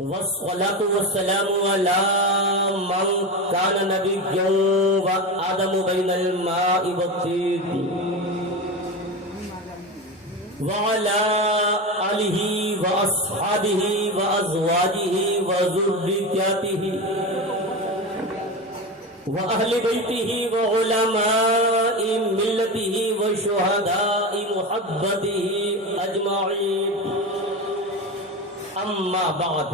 والصلاة والسلام على من كان نبيا وآدم بين الماء والطين وعلى آله وأصحابه وأزواجه وذريته وأهل بيته وعلماء ملته وشهداء محبته أجمعين. أما بعد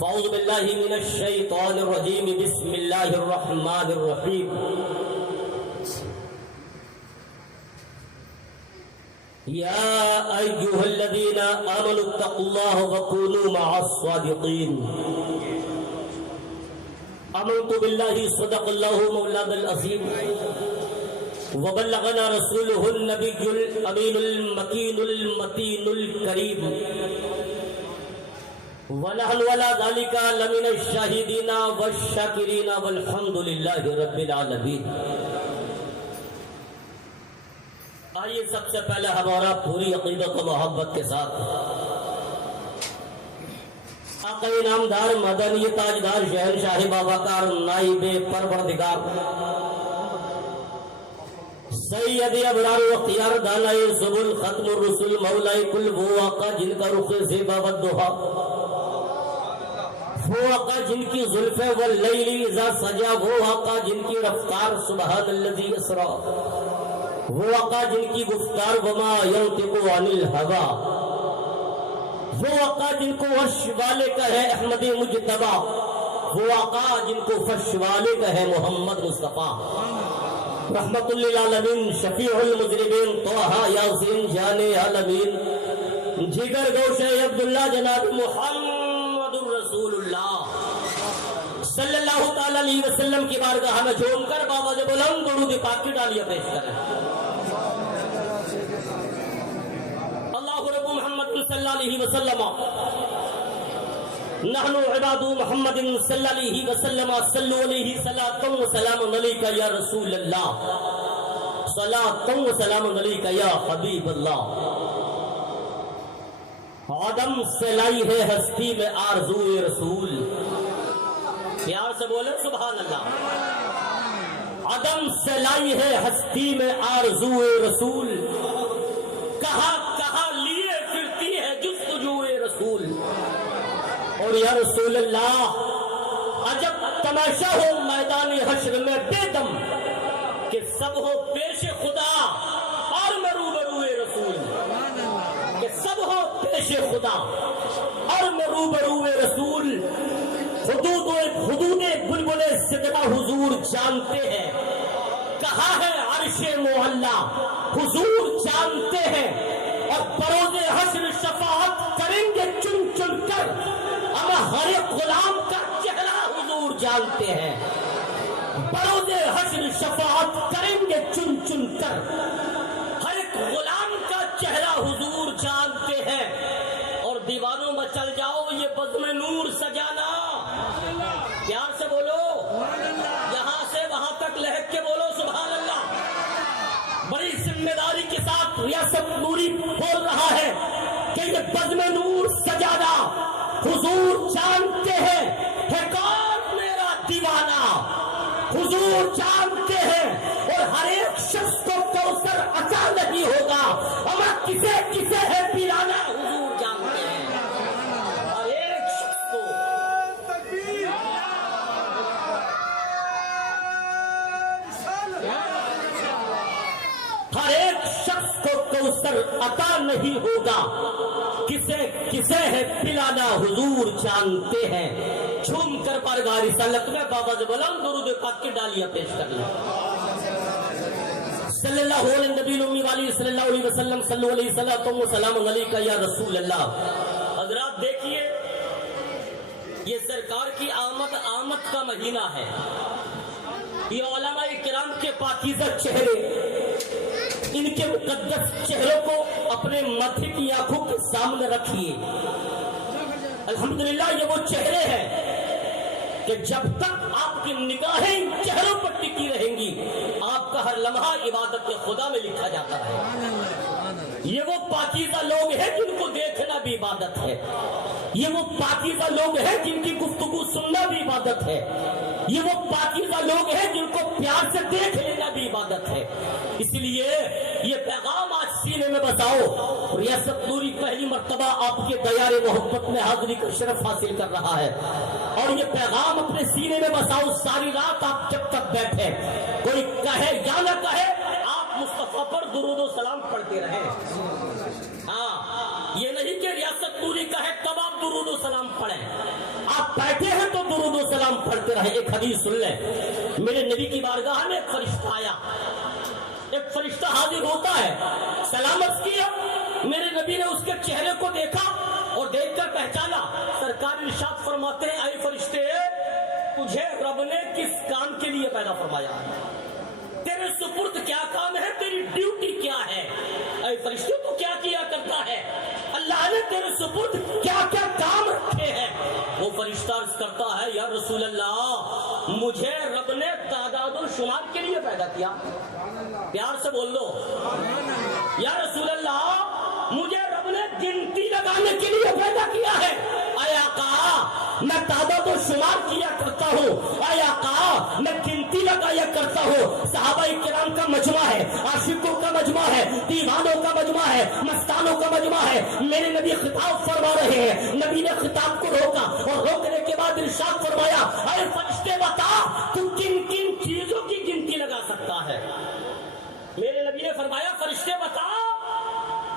فأعوذ بالله من الشيطان الرجيم. بسم الله الرحمن الرحيم. يا أيها الذين آمنوا اتقوا الله وكونوا مع الصادقين. آمنت بالله صدق الله مولانا العظيم وبلغنا رسوله النبي الأمين المكين المتين الكريم ونحن على ذلك لمن الشاهدين والشاكرين والحمد لله رب العالمين. آئیے سب سے پہلے ہمارا پوری عقیدت و محبت کے ساتھ آقا انعامدار مدنی تاجدار شہنشاہ باوقار نائب پروردگار سید ابرار و اختیار دانائے سبل ختم الرسل مولا کل وہ آقا جن کا رخ زیبا والدہا، وہ آقا جن کی زلفیں واللیل اذا سجا، وہ آقا جن کی رفتار سبحان الذی اسرا، وہ آقا جن کی گفتار وما ینطق عن الہوا، وہ آقا جن کو عرش والے کا ہے احمد مجتبی، وہ آقا جن کو فرش والے کا ہے محمد مصطفیٰ رحمت للعالمین شفیع المذنبین طہ یاسین جان عالمین جگر گوشہ عبداللہ جناب محمد الرسول اللہ صلی اللہ تعالی علیہ وسلم کی بارگاہ میں جھوم کر بابا سے بلند درود پاک کی ڈالیاں پیش کریں. اللہ رب محمد صلی اللہ علیہ وسلم نحن عباد محمد صلی اللہ علیہ وسلم صلو علیہ صلاۃ و سلام علیک یا رسول اللہ صلاۃ و سلام علیک یا حبیب اللہ. آدم سے لائی ہے ہستی میں آرزو رسول. پیار سے بولے سبحان اللہ. آدم سے لائی ہے ہستی میں آرزو رسول، کہاں کہاں لیے پھرتی ہے جستجو رسول. اور یا رسول اللہ عجب تماشا ہو میدان حشر میں بے دم کہ سب ہو پیش خدا اور میں روبرو رسول، کہ سب ہو پیش خدا اور میں روبرو رسول. حدود بلبل سدرا حضور جانتے ہیں، کہاں ہے عرش معلا حضور جانتے ہیں. اور بروز حشر شفاعت کریں گے چن چن کر، اما ہر ایک غلام کا چہرہ حضور جانتے ہیں. بروز حشر شفاعت کریں گے چن چن کر، ہر ایک غلام کا چہرہ حضور جانتے ہیں. اور دیوانوں میں چل جاؤ یہ بزم نور سجانا. پیار سے بولو، یہاں سے وہاں تک لہک کے بولو سبحان اللہ. بڑی ذمہ داری کے ساتھ ریاست نوری بول رہا ہے کہ یہ بزم نور سجانا حضور جانتے ہیں ہے کون میرا دیوانہ. حضور جانتے ہیں اور ہر ایک شخص کو کوثر عطا نہیں ہوگا، اما کسے کسے ہے پلانا حضور جانتے ہیں. ہر ایک شخص کو ہر ایک شخص کو کوثر عطا نہیں ہوگا، کسے کسے ہے پلانا حضور جانتے ہیں. جھوم کر بارگاہ رسالت میں بابا سے بلند درود پاک کی ڈالیاں پیش کر لیں. صلی اللہ علیہ نبی الامی والی صلی اللہ علیہ وسلم صلی اللہ علیہ وسلم سلام علیکہ یا رسول اللہ. حضرات دیکھیے یہ سرکار کی آمد کا مہینہ ہے. یہ علماء کرام کے پاکیزہ چہرے، ان کے مقدس چہروں کو اپنے ماتھے کی آنکھوں کے سامنے رکھیے. الحمدللہ یہ وہ چہرے ہیں کہ جب تک آپ کی نگاہیں ان چہروں پر ٹکی رہیں گی آپ کا ہر لمحہ عبادت خدا میں لکھا جاتا ہے. یہ وہ پاکیزہ لوگ ہیں جن کو دیکھنا بھی عبادت ہے، یہ وہ پاکیزہ لوگ ہیں جن کی گفتگو سننا بھی عبادت ہے، یہ وہ پاکیزہ لوگ ہیں جن کو پیار سے دیکھ لینا بھی عبادت ہے۔ اس لیے یہ پیغام آج سینے میں بساؤ۔ ریاست نوری پہلی مرتبہ آپ کے دیار محبت میں حاضری کا شرف حاصل کر رہا ہے، اور یہ پیغام اپنے سینے میں بساؤ۔ ساری رات آپ جب تک بیٹھے، کوئی کہے یا نہ کہے، آپ مصطفیٰ پر درود و سلام پڑھتے رہیں۔ ہاں، یہ نہیں کہ ریاست نوری کہے تب آپ درود و سلام پڑھیں، آپ بیٹھے ہیں تو درود و سلام پڑھتے رہیں۔ ایک حدیث سن لیں، میرے نبی کی بارگاہ میں ایک فرشتہ آیا، ایک فرشتہ حاضر ہوتا ہے، سلامت کیا، میرے نبی نے اس کے چہرے کو دیکھا اور دیکھ کر پہچانا۔ سرکار ارشاد فرماتے ہیں، اے فرشتے، تجھے رب نے کس کام کے لیے پیدا فرمایا ہے؟ تیرے سپرد کیا کام ہے؟ تیری ڈیوٹی کیا ہے؟ اے فرشتے، تو کیا کیا کرتا ہے؟ اللہ نے تیرے سپرد کیا کیا کام رکھے ہیں؟ وہ فرشتہ عرض کرتا ہے، یا رسول اللہ، مجھے رب نے تعداد و شمار کے لیے پیدا کیا۔ پیار سے بول دو، یا رسول اللہ، مجھے رب نے گنتی لگانے کے لیے پیدا کیا ہے۔ اے آقا، میں تعداد و شمار کیا کرتا ہوں، اے آقا، میں گنتی لگایا کرتا ہوں۔ صحابہ کرام کا مجمع ہے، عاشقوں کا مجمع ہے، دیوانوں کا مجمع ہے، مستانوں کا مجمع ہے۔ میرے نبی خطاب فرما رہے ہیں، نبی نے خطاب کو روکا اور روکنے کے بعد ارشاد فرمایا، اے فرشتے بتا، تو کن کن چیزوں کی گنتی لگا سکتا ہے؟ میرے نبی نے فرمایا، فرشتے بتا،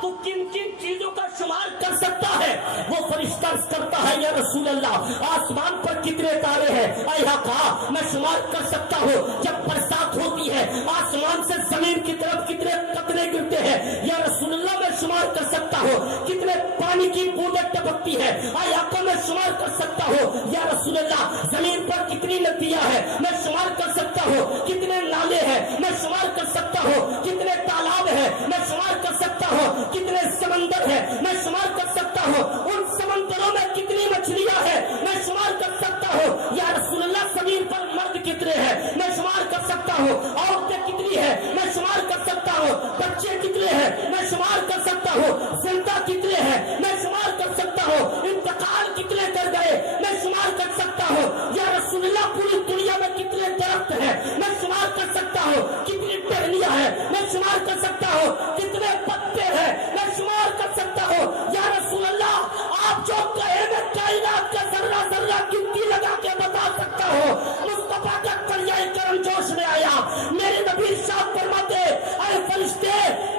تو کن کن چیزوں کا شمار کر سکتا ہے؟ وہ فرشتہ عرض کرتا ہے، یا رسول اللہ، آسمان پر کتنے تارے ہیں؟ اے آقا، میں شمار کر سکتا ہوں۔ جب برسات ہوتی ہے، آسمان سے زمین کی طرف کتنے قطرے گرتے ہیں؟ یا رسول اللہ، میں شمار کر سکتا ہوں۔ کتنے پانی کی بوندیں ٹپکتی ہے؟ اے آقا، میں شمار کر سکتا ہوں۔ یا رسول اللہ، زمین پر کتنی ندیاں ہیں؟ میں شمار کر سکتا ہوں۔ کتنے نالے ہیں؟ میں شمار کر سکتا ہوں۔ کتنے تالاب ہیں؟ میں شمار کر سکتا ہوں۔ کتنے سمندر ہیں؟ میں شمار کر سکتا ہوں۔ ان سمندروں میں کتنی مچھلیاں ہیں؟ میں شمار کر سکتا ہوں۔ یا رسول اللہ، زمین پر مرد کتنے ہیں؟ میں شمار کر سکتا ہوں۔ عورتیں کتنی ہیں؟ میں شمار کر سکتا ہوں۔ بچے کتنے ہیں؟ میں شمار کر سکتا ہوں۔ زندہ کتنے ہیں؟ میں شمار کر سکتا ہوں۔ انتقال کتنے کر گئے؟ میں شمار کر سکتا ہوں۔ یا رسول اللہ، پوری دنیا میں کتنے درخت ہیں؟ میں شمار کر سکتا ہوں۔ کتنی ٹہنیاں ہیں؟ میں شمار کر سکتا ہوں۔ کتنے پتے ہیں؟ میں شمار کر سکتا ہوں۔ یا رسول اللہ، آپ جو کہے میں کائنات کا ذرہ ذرہ گنتی لگا کے بتا سکتا ہوں۔ مصطفیٰ کا کلیہ کرم جوش میں آیا، میرے نبی ارشاد فرماتے، اے فرشتے،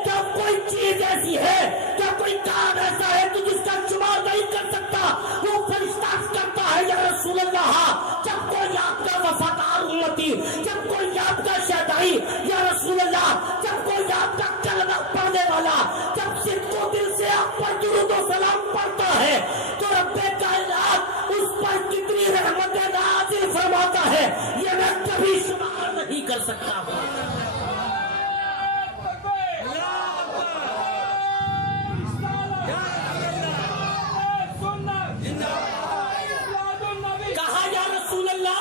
کیا کوئی چیز ایسی ہے، کیا کوئی کام ایسا ہے تو جس کا شمار نہیں کر سکتا؟ وہ فرشتہ کرتا ہے، یا رسول اللہ، جب کوئی آپ کا وفادار امتی، جب کوئی آپ کا شہدائی، یا رسول اللہ، جب کوئی آپ کا کلمہ پڑھنے والا، جب صدق و دل سے آپ پر درود و سلام پڑھتا ہے، تو رب کائنات اس پر کتنی رحمتیں نازل فرماتا ہے، یہ میں کبھی شمار نہیں کر سکتا ہوں۔ کہا، یا رسول اللہ،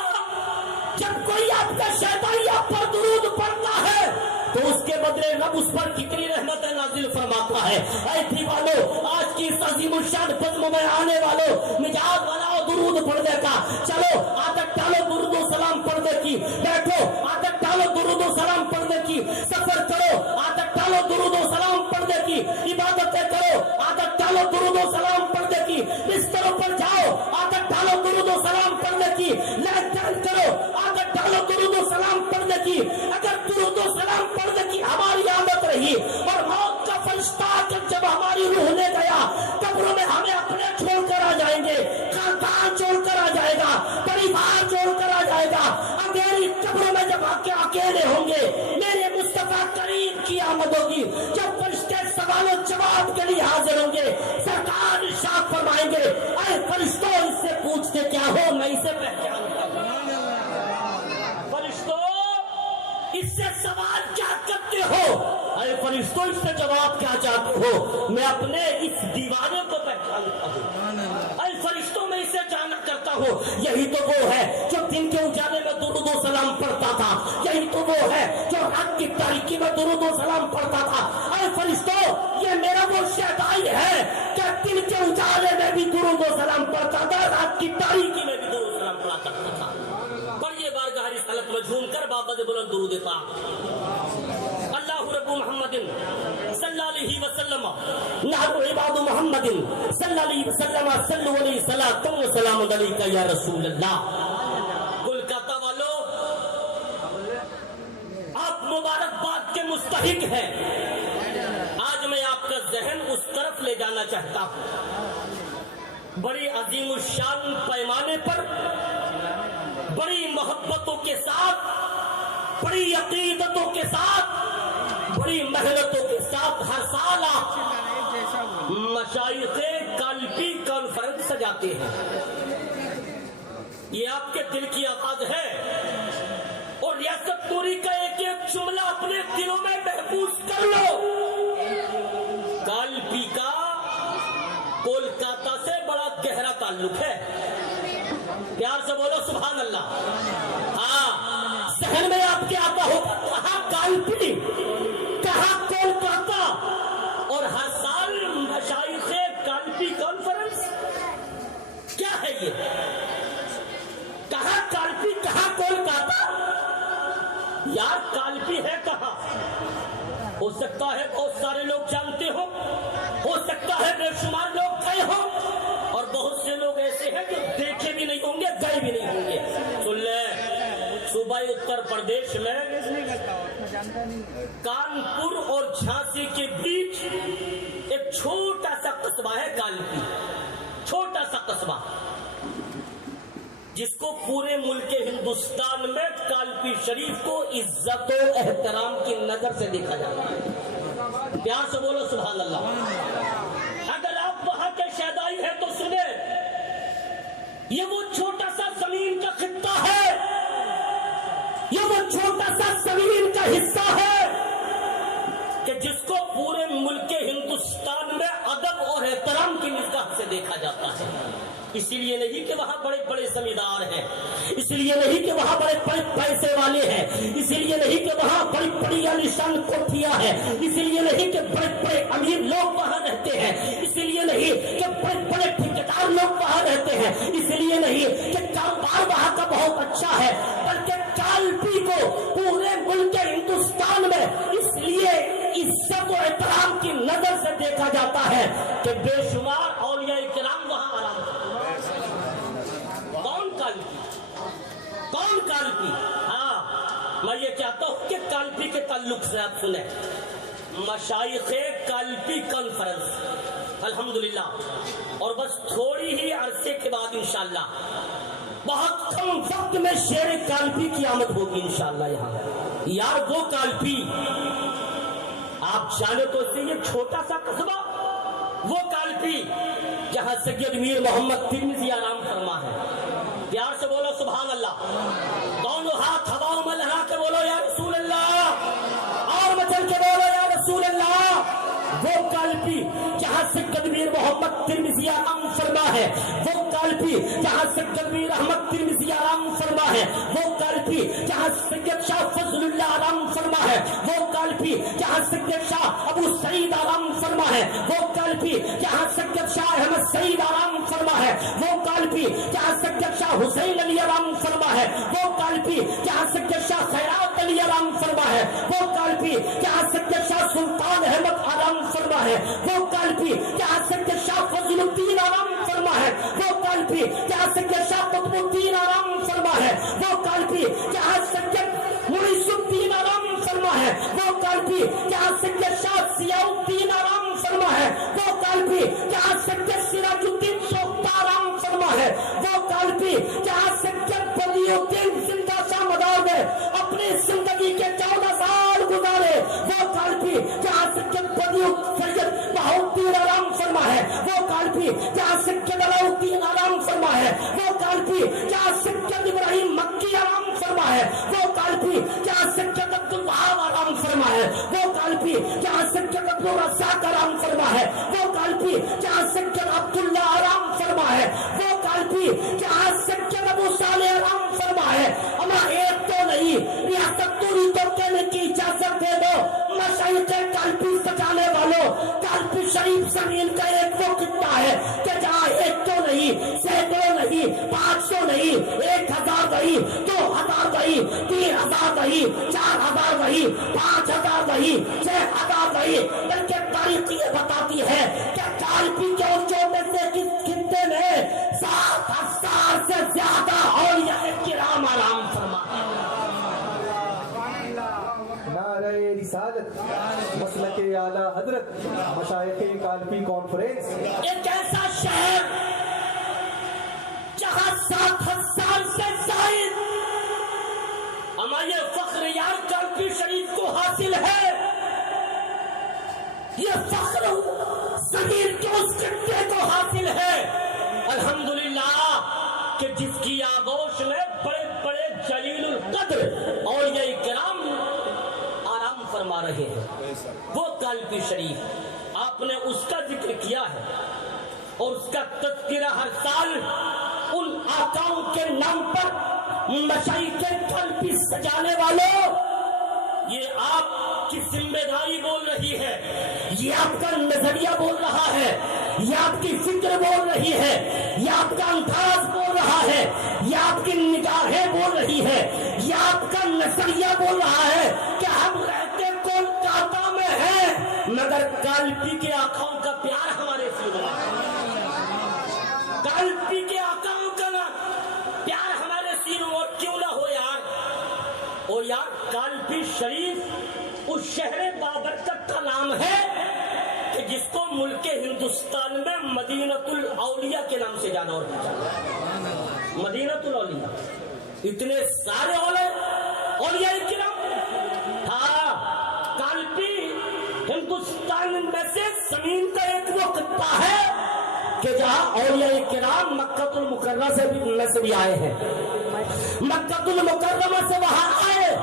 جب کوئی آپ کا شہدائی آپ پر درود پڑھتا ہے تو اس کے بدلے رب اس پر کتنی رحمتیں نازل فرماتا ہے۔ اے دیوانو، آج کی اس عظیم الشان بزم میں آنے والوں، مجاز بناؤ درود پڑھنے کا، چلو عادت ڈالو درود و سلام پڑھنے کی، بیٹھو عادت ڈالو درود و سلام پڑھنے کی، سفر کرو عادت ڈالو درود و سلام پڑھنے کی، عبادتیں کرو عادت ڈالو درود و سلام پڑھنے کی، بستروں پر جاؤ عادت ڈالو درود و سلام پڑھنے کی، لہجان کرو عادت ڈالو درود و سلام پڑھنے کی۔ اگر درود و سلام پڑھنے کی ہماری عادت رہی اور موت کا فرشتہ جب ہماری روح لے گیا، قبروں میں ہمیں اپنے چھوڑ کر آ جائیں گے، خاندان چھوڑ کر آ جائے گا، پریوار چھوڑ کر آ جائے گا، اندھیری قبروں میں جب آ کے اکیلے ہوں گے، میرے مصطفیٰ کریم کی آمد ہوگی، جب فرشتے سوال و جواب کے لیے حاضر ہوں گے، سرکار ارشاد فرمائیں گے، اے فرشتوں، اس سے پوچھتے کیا ہو، میں اسے پہچانتا ہوں۔ فرشتوں، اس سے سوال کیا کرتے ہو؟ اے فرشتوں، اس سے جواب کیا چاہتے ہو؟ میں اپنے اس دیوانے کو پہچانتا ہوں۔ اے فرشتوں، میں اسے جانا کرتا ہوں، یہی تو وہ ہے جو دن کے اجالے میں درود و سلام پڑھتا تھا، یہی تو وہ ہے جو رات کی تاریکی میں درود و سلام پڑھتا تھا۔ اے فرشتوں، یہ میرا وہ شہدائی ہے کہ دن کے اجالے میں بھی درود و سلام پڑھتا تھا، رات کی تاریکی میں بھی درود و سلام پڑھا کرتا تھا۔ پڑھیے بارگاہ رسالت میں جھوم کر بابا سے بلند درود پاک۔ اللہ رب محمد صلی اللہ علیہ وسلم، نحن عباد محمد صلی اللہ علیہ وسلم، صلو علیہ صلاۃ و سلام علیک یا رسول اللہ۔ کولکاتہ والو، آپ مبارکباد کے مستحق ہیں۔ آج میں آپ کا ذہن اس طرف لے جانا چاہتا ہوں۔ بڑی عظیم الشان پیمانے پر، بڑی محبتوں کے ساتھ، بڑی عقیدتوں کے ساتھ، بڑی محنتوں کے ساتھ ہر سال آپ مشائخ قلبی کانفرنس سجاتے ہیں۔ یہ آپ کے دل کی آواز ہے، اور ریاست پوری کا ایک ایک جملہ اپنے دلوں میں محفوظ کر لو۔ قلبی کا کولکاتہ سے بڑا گہرا تعلق ہے۔ پیار سے بولو سبحان اللہ۔ ہاں، ذہن میں آپ کے آتا ہوگا کہاں قلبی، کہاں کولکاتہ، اور ہر سال مشائخ قلبی کانفرنس، کیا ہے یہ؟ کہاں قلبی، کہاں کولکاتہ؟ یار قلبی ہے کہاں؟ ہو سکتا ہے بہت سارے لوگ جانتے ہو سکتا ہے بے شمار لوگ گئے ہوں، اور بہت سے لوگ ایسے ہیں جو دیکھے بھی نہیں ہوں گے، گئے بھی نہیں ہوں گے۔ سن لیں، صوبائی اتر پردیش میں کانپور اور جھانسی کے بیچ ایک چھوٹا سا قصبہ ہے قلبی، چھوٹا سا قصبہ، جس کو پورے ملک ہندوستان میں قلبی شریف کو عزت و احترام کی نظر سے دیکھا جاتا ہے۔ پیار سے بولو سبحان اللہ۔ اگر آپ وہاں کے شہدائی ہیں تو سنیں، یہ وہ چھوٹا سا زمین کا خطہ ہے، یہ وہ چھوٹا سا زمین کا حصہ ہے کہ جس کو پورے ملک ہندوستان میں ادب اور احترام کی نگاہ سے دیکھا جاتا ہے۔ اسی لیے نہیں کہ وہاں بڑے بڑے زمیندار ہیں، اسی لیے نہیں کہ وہاں بڑے بڑے پیسے والے ہیں، اسی لیے نہیں کہ وہاں بڑی بڑی عالیشان کوٹھیاں ہیں، اسی لیے نہیں کہ بڑے بڑے امیر لوگ وہاں رہتے ہیں، اسی لیے نہیں کہ بڑے بڑے ٹھیکیدار لوگ وہاں رہتے ہیں، اسی لیے نہیں کہ کاروبار وہاں کا بہت اچھا ہے، بلکہ قلبی کو پورے ملک ہندوستان میں اس لیے عزت و احترام کی نظر سے دیکھا جاتا ہے کہ بے شمار اولیاء کرام وہاں آرام کرتے ہیں۔ کون قلبی؟ ہاں، میں یہ چاہتا ہوں کہ قلبی کے تعلق سے آپ سنیں، مشائخ قلبی کانفرنس الحمدللہ، اور بس تھوڑی ہی عرصے کے بعد انشاءاللہ، بہت کم وقت میں شیر قلبی کی آمد ہوگی انشاءاللہ یہاں۔ یار وہ قلبی آپ جانے تو اسے یہ چھوٹا سا قصبہ، وہ قلبی جہاں سید میر محمد ترمذی آرام فرما ہے۔ پیار سے بولو سبحان اللہ۔ دونوں ہاتھ ہواؤں میں لہرا کے بولو یا رسول اللہ، اور مچل کے بولو یا رسول اللہ۔ وہ قلبی جہاں سید میر محمد ترمذی آرام فرما ہے، وہ قلبی جہاں سید میر احمد ترمذی آرام فرما ہے، وہ قلبی جہاں سید شاہ فضل اللہ آرام فرما ہے، وہ قلبی جہاں سید شاہ ابو سعید آرام فرما ہے، وہ قلبی جہاں سید شاہ احمد سعید آرام فرما ہے، وہ قلبی جہاں سید شاہ حسین علی آرام فرما ہے، وہ قلبی جہاں سید شاہ خیرات علی آرام فرما ہے، وہ قلبی جہاں سید شاہ سلطان احمد آرام فرما ہے، وہ قلبی جہاں سید شاہ فضل الدین آرام فرما ہے، وہ قلبی جہاں سید شاہ قطب الدین آرام فرما ہے، وہ قلبی جہاں سید معیز الدین آرام فرما ہے، وہ قلبی جہاں سید شاہ ضیاء الدین آرام فرما ہے، وہ قلبی جہاں سید سراج الدین سوختہ آرام فرما ہے، وہ قلبی جہاں سید بدیع الدین زندہ شاہ مدار میں اپنی زندگی کے 14 سال گزارے، وہ قلبی جہاں سید بدیع سید بہاؤالدین آرام فرما ہے، وہ قلبی جہاں سید علاؤالدین آرام فرما ہے، وہ قلبی جہاں سید ابراہیم مکی آرام فرما ہے، وہ قلبی جہاں سید عبدالوہاب آرام فرما ہے، وہ قلبی جہاں سید عبدالرزاق آرام فرما ہے، وہ قلبی جہاں سید عبداللہ آرام فرما ہے، وہ قلبی جہاں سید ابو صالح آرام فرما مشائخ کالپی سجانے والوں، کالپی شریف زمین کا ایک وہ خطہ ہے کہ جہاں ایک تو نہیں، سینکڑوں نہیں، 500 نہیں، 1000 نہیں، 2000 نہیں، 3000 نہیں، 4000 نہیں، 5000 نہیں، 6000 نہیں، بلکہ تاریخ یہ بتاتی ہے کہ کالپی کے اونچوں میں سے کس خطے میں 7000 سے زیادہ اولیاء کرام آرام فرماتے ہیں۔ نعرہ رسالت، مسلک اعلیٰ حضرت، مشائخ کالپی کانفرنس۔ ایک ایسا شہر جہاں 7000 سے زائد ہمارے فخر یار کالپی شریف کو حاصل ہے، یہ فخر زمین کے اس خطے کو حاصل ہے، الحمدللہ، کہ جس کی آغوش میں بڑے بڑے جلیل القدر اولیاء کرام آرام فرما رہے ہیں۔ وہ کالپی شریف آپ نے اس کا ذکر کیا ہے اور اس کا تذکرہ ہر سال ان آقاؤں کے نام پر مشائخ کالپی سجانے والوں، یہ آپ کی ذمہ داری بول رہی ہے، یہ آپ کا نظریہ بول رہا ہے، یہ آپ کی فکر بول رہی ہے، یہ آپ کا انداز بول رہا ہے، یہ آپ کی نگاہیں بول رہی ہے، یہ آپ کا نظریہ بول رہا ہے کہ ہم رہتے کولکاتہ میں ہیں مگر کالپی کے آقاؤں کا پیار ہمارے سینوں میں، کالپی کے آقاؤں کا پیار ہمارے سینوں، اور کیوں نہ ہو یار، اور یار کالپی شریف اس شہر بابرکت کا نام ہے کہ جس کو ملک ہندوستان میں مدینۃ الاولیاء کے نام سے جانا اور پہچانا، مدینۃ الاولیاء، اتنے سارے اولیاء کرام۔ ہاں، کالپی ہندوستان میں سے زمین کا ایک وہ خطہ ہے کہ جہاں اولیاء کرام مکہ المکرمہ سے بھی آئے ہیں، مکہ المکرمہ سے وہاں آئے،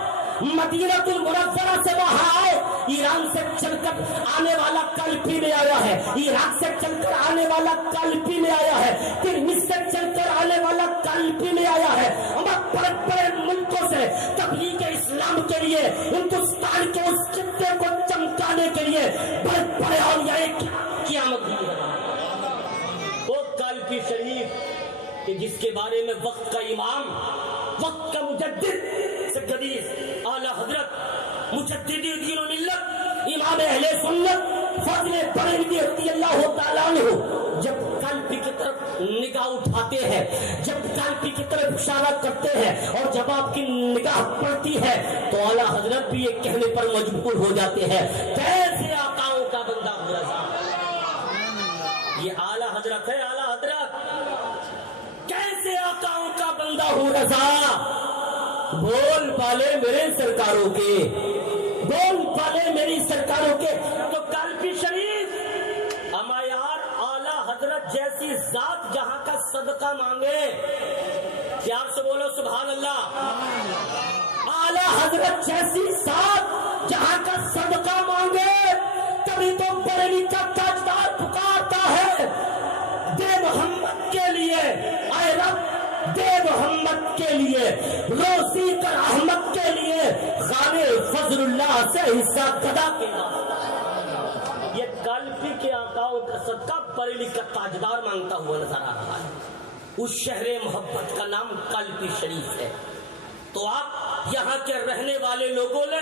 مدینہ المنورہ سے وہاں آئے، ایران سے چل کر آنے والا کالپی میں آیا ہے، عراق سے چل کر آنے والا کالپی میں آیا ہے، پھر مصر سے چل کر آنے والا کالپی میں آیا ہے، بڑے بڑے ملکوں سے تبلیغ اسلام کے لیے ہندوستان کے اس خطے کو چمکانے کے لیے بڑے بڑے اولیاء قیامت ہوئی ہے۔ وہ کالپی شریف کہ جس کے بارے میں وقت کا امام، وقت کا مجدد سید اعلیٰ حضرت مجددی دین و ملت امام اہل سنت فضل بریلوی رضی اللہ تعالیٰ عنہ جب کالپی کی طرف نگاہ اٹھاتے ہیں، جب کالپی کی طرف اشارہ کرتے ہیں اور جب آپ کی نگاہ پڑتی ہے تو اعلیٰ حضرت بھی یہ کہنے پر مجبور ہو جاتے ہیں، کیسے آقاؤں کا بندہ ہو رہا ہے۔ یہ اعلیٰ حضرت ہے، اعلیٰ حضرت کیسے آقاؤں کا بندہ ہو رضا، بول پالے میرے سرکاروں کے، بول پالے میری سرکاروں کے۔ تو کالپی شریف ہمایار اعلیٰ حضرت جیسی ذات جہاں کا صدقہ مانگے، پیار سے بولو سبحان اللہ، اعلیٰ حضرت جیسی ذات جہاں کا صدقہ مانگے، کبھی تو بریلی کا تاجدار پکارتا ہے، دے محمد کے لیے اے رب، دے محمد کے لیے، روزی کر احمد کے لیے، خانے فضل اللہ سے حصہ قدا کے نام۔ یہ کالپی کے آقاؤں کا صدقہ بریلی کا تاجدار مانگتا ہوا نظر آ رہا ہے، اس شہر محبت کا نام کالپی شریف ہے۔ تو آپ یہاں کے رہنے والے لوگوں نے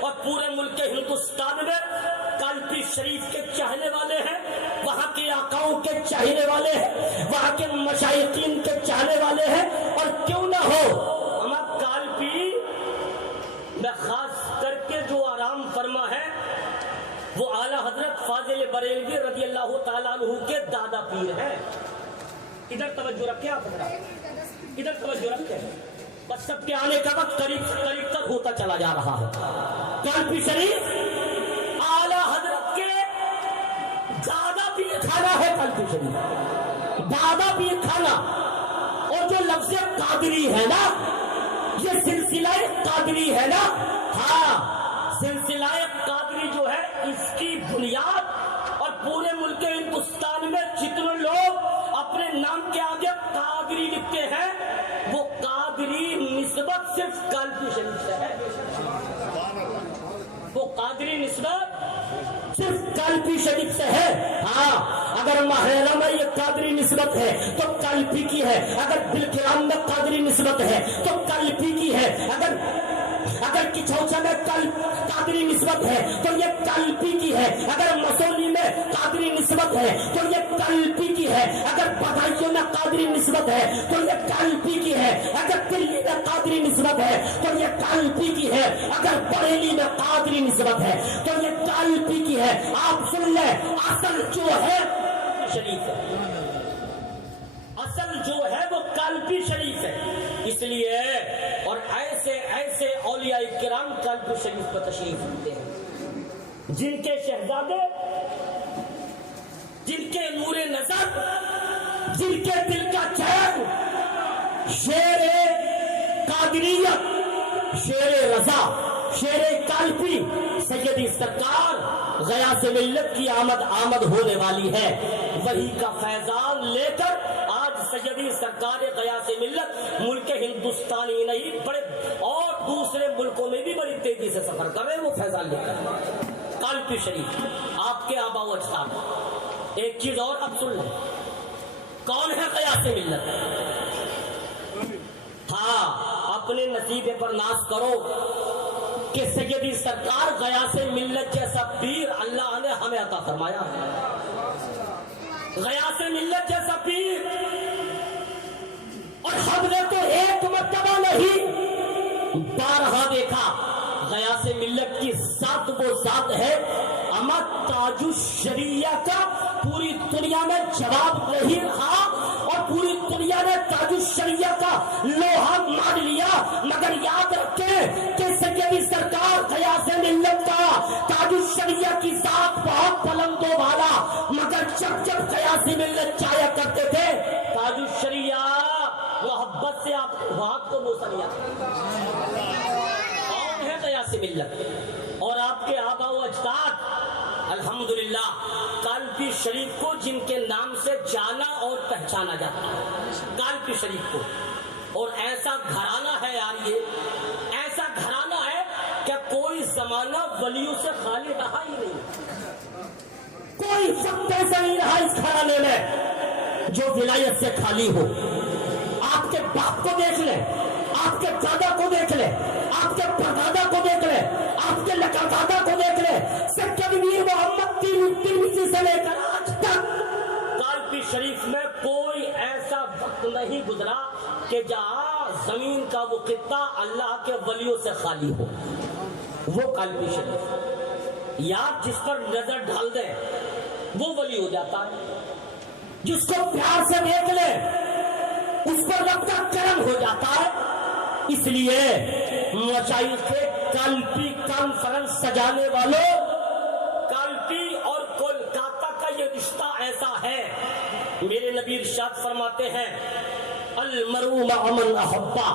اور پورے ملک ہندوستان میں کالپی شریف کے چاہنے والے ہیں، وہاں کے آقاؤں کے چاہنے والے ہیں، وہاں کے مشائقین کے چاہنے والے ہیں، اور کیوں نہ ہو ہمارا کالپی میں خاص کر کے جو آرام فرما ہے وہ اعلیٰ حضرت فاضل بریلوی رضی اللہ تعالیٰ عنہ کے دادا پیر ہیں۔ ادھر توجہ رکھیں، آپ ادھر توجہ رکھیں، بس سب کے آنے کا وقت قریب تک ہوتا چلا جا رہا ہے۔ کالپی شریف اعلیٰ حضرت کے دادا پیر خانہ ہے، کالپی شریف دادا پیر خانہ، اور جو لفظ قادری ہے نا، یہ سلسلہ قادری ہے نا، ہاں سلسلہ قادری جو ہے اس کی بنیاد، اور پورے ملک ہندوستان میں جتنے لوگ اپنے نام کے آگے قادری لکھتے ہیں وہ قادری نسبت صرف کالپی شریف سے ہے۔ وہ قادری نسبت صرف کالپی شریف سے ہے. ہاں اگر محرم میں یہ قادری نسبت ہے تو کالپی کی ہے. اگر بالکرام میں قادری نسبت ہے تو کالپی کی ہے. اگر کچھوچا میں قادری نسبت ہے تو یہ کالپی کی ہے. اگر مسولی میں قادری نسبت ہے تو یہ کالپی کی ہے. اگر بدھائیوں میں قادری نسبت ہے تو یہ کالپی کی ہے. اگر دلی میں قادری نسبت ہے تو یہ کالپی کی ہے. اگر بریلی میں قادری نسبت ہے تو یہ کالپی کی ہے. آپ سن لیں اصل جو ہے شریف ہے. اصل جو ہے وہ کالپی شریف ہے. اس لیے اور ایسے اولیاء کرام کالپی شریف پر تشریف رکھتے ہیں جن کے شہزادے، جن کے نور نظر، جن کے دل کا چین شیر قادریت، شیر رضا، شیر کالپی سیدی سرکار غیاث ملت کی آمد ہونے والی ہے. وہی کا فیضان لے کر آج سیدی سرکار غیاث ملت ملک ہندوستان ہی نہیں بڑے اور دوسرے ملکوں میں بھی بڑی تیزی سے سفر کر رہے ہیں. وہ فیضان لے کر کالپی شریف آپ کے آبا و اجداد. ایک چیز اور اب سن لیں، کون ہے غیاث ملت؟ ہاں اپنے نصیبے پر ناز کرو کہ سیدی سرکار غیاث ملت جیسا پیر اللہ نے ہمیں عطا فرمایا ہے. غیاث ملت جیسا پیر، اور ہم نے تو ایک مرتبہ نہیں بارہا دیکھا. غیاث ملت کی ذات وہ ذات ہے اما تاج الشریعہ کا پوری دنیا میں جواب نہیں رہا، اور پوری دنیا نے تاج الشریعہ کا لوہا مان لیا. مگر یاد رکھیں کہ سیدی سرکار غیاث ملت کا تاج الشریعہ کی ذات بہت بلند و بالا، مگر جب غیاث ملت چایا کرتے تھے تاج الشریعہ محبت سے آپ ہاتھ کو بوسا لیا. کون ہے غیاث ملت؟ اور آپ کے آبا و اجداد الحمدللہ کالپی شریف کو جن کے نام سے جانا اور پہچانا جاتا ہے، کالپی شریف کو. اور ایسا گھرانہ ہے یار، یہ ایسا گھرانہ ہے کہ کوئی زمانہ ولیوں سے خالی رہا ہی نہیں. کوئی وقت ایسا نہیں رہا اس گھرانے میں جو ولایت سے خالی ہو. آپ کے باپ کو دیکھ لیں، آپ کے دادا کو دیکھ لیں، آپ کے پردادا کو دیکھ لیں، آپ کے لقادادا کو دیکھ لیں. سید میر محمد ترمذی سے لے کر آج تک کالپی شریف میں کوئی ایسا وقت نہیں گزرا کہ جہاں زمین کا وہ خطہ اللہ کے ولیوں سے خالی ہو. وہ کالپی شریف یاد جس پر نظر ڈال دیں وہ ولی ہو جاتا ہے. جس کو پیار سے دیکھ لے اس پر رب کا کرم ہو جاتا ہے. اس لیے مشائخ کالپی کانفرنس سجانے والوں، کالپی اور کولکاتہ کا یہ رشتہ ایسا ہے. میرے نبی ارشاد فرماتے ہیں المرء مع من احبا،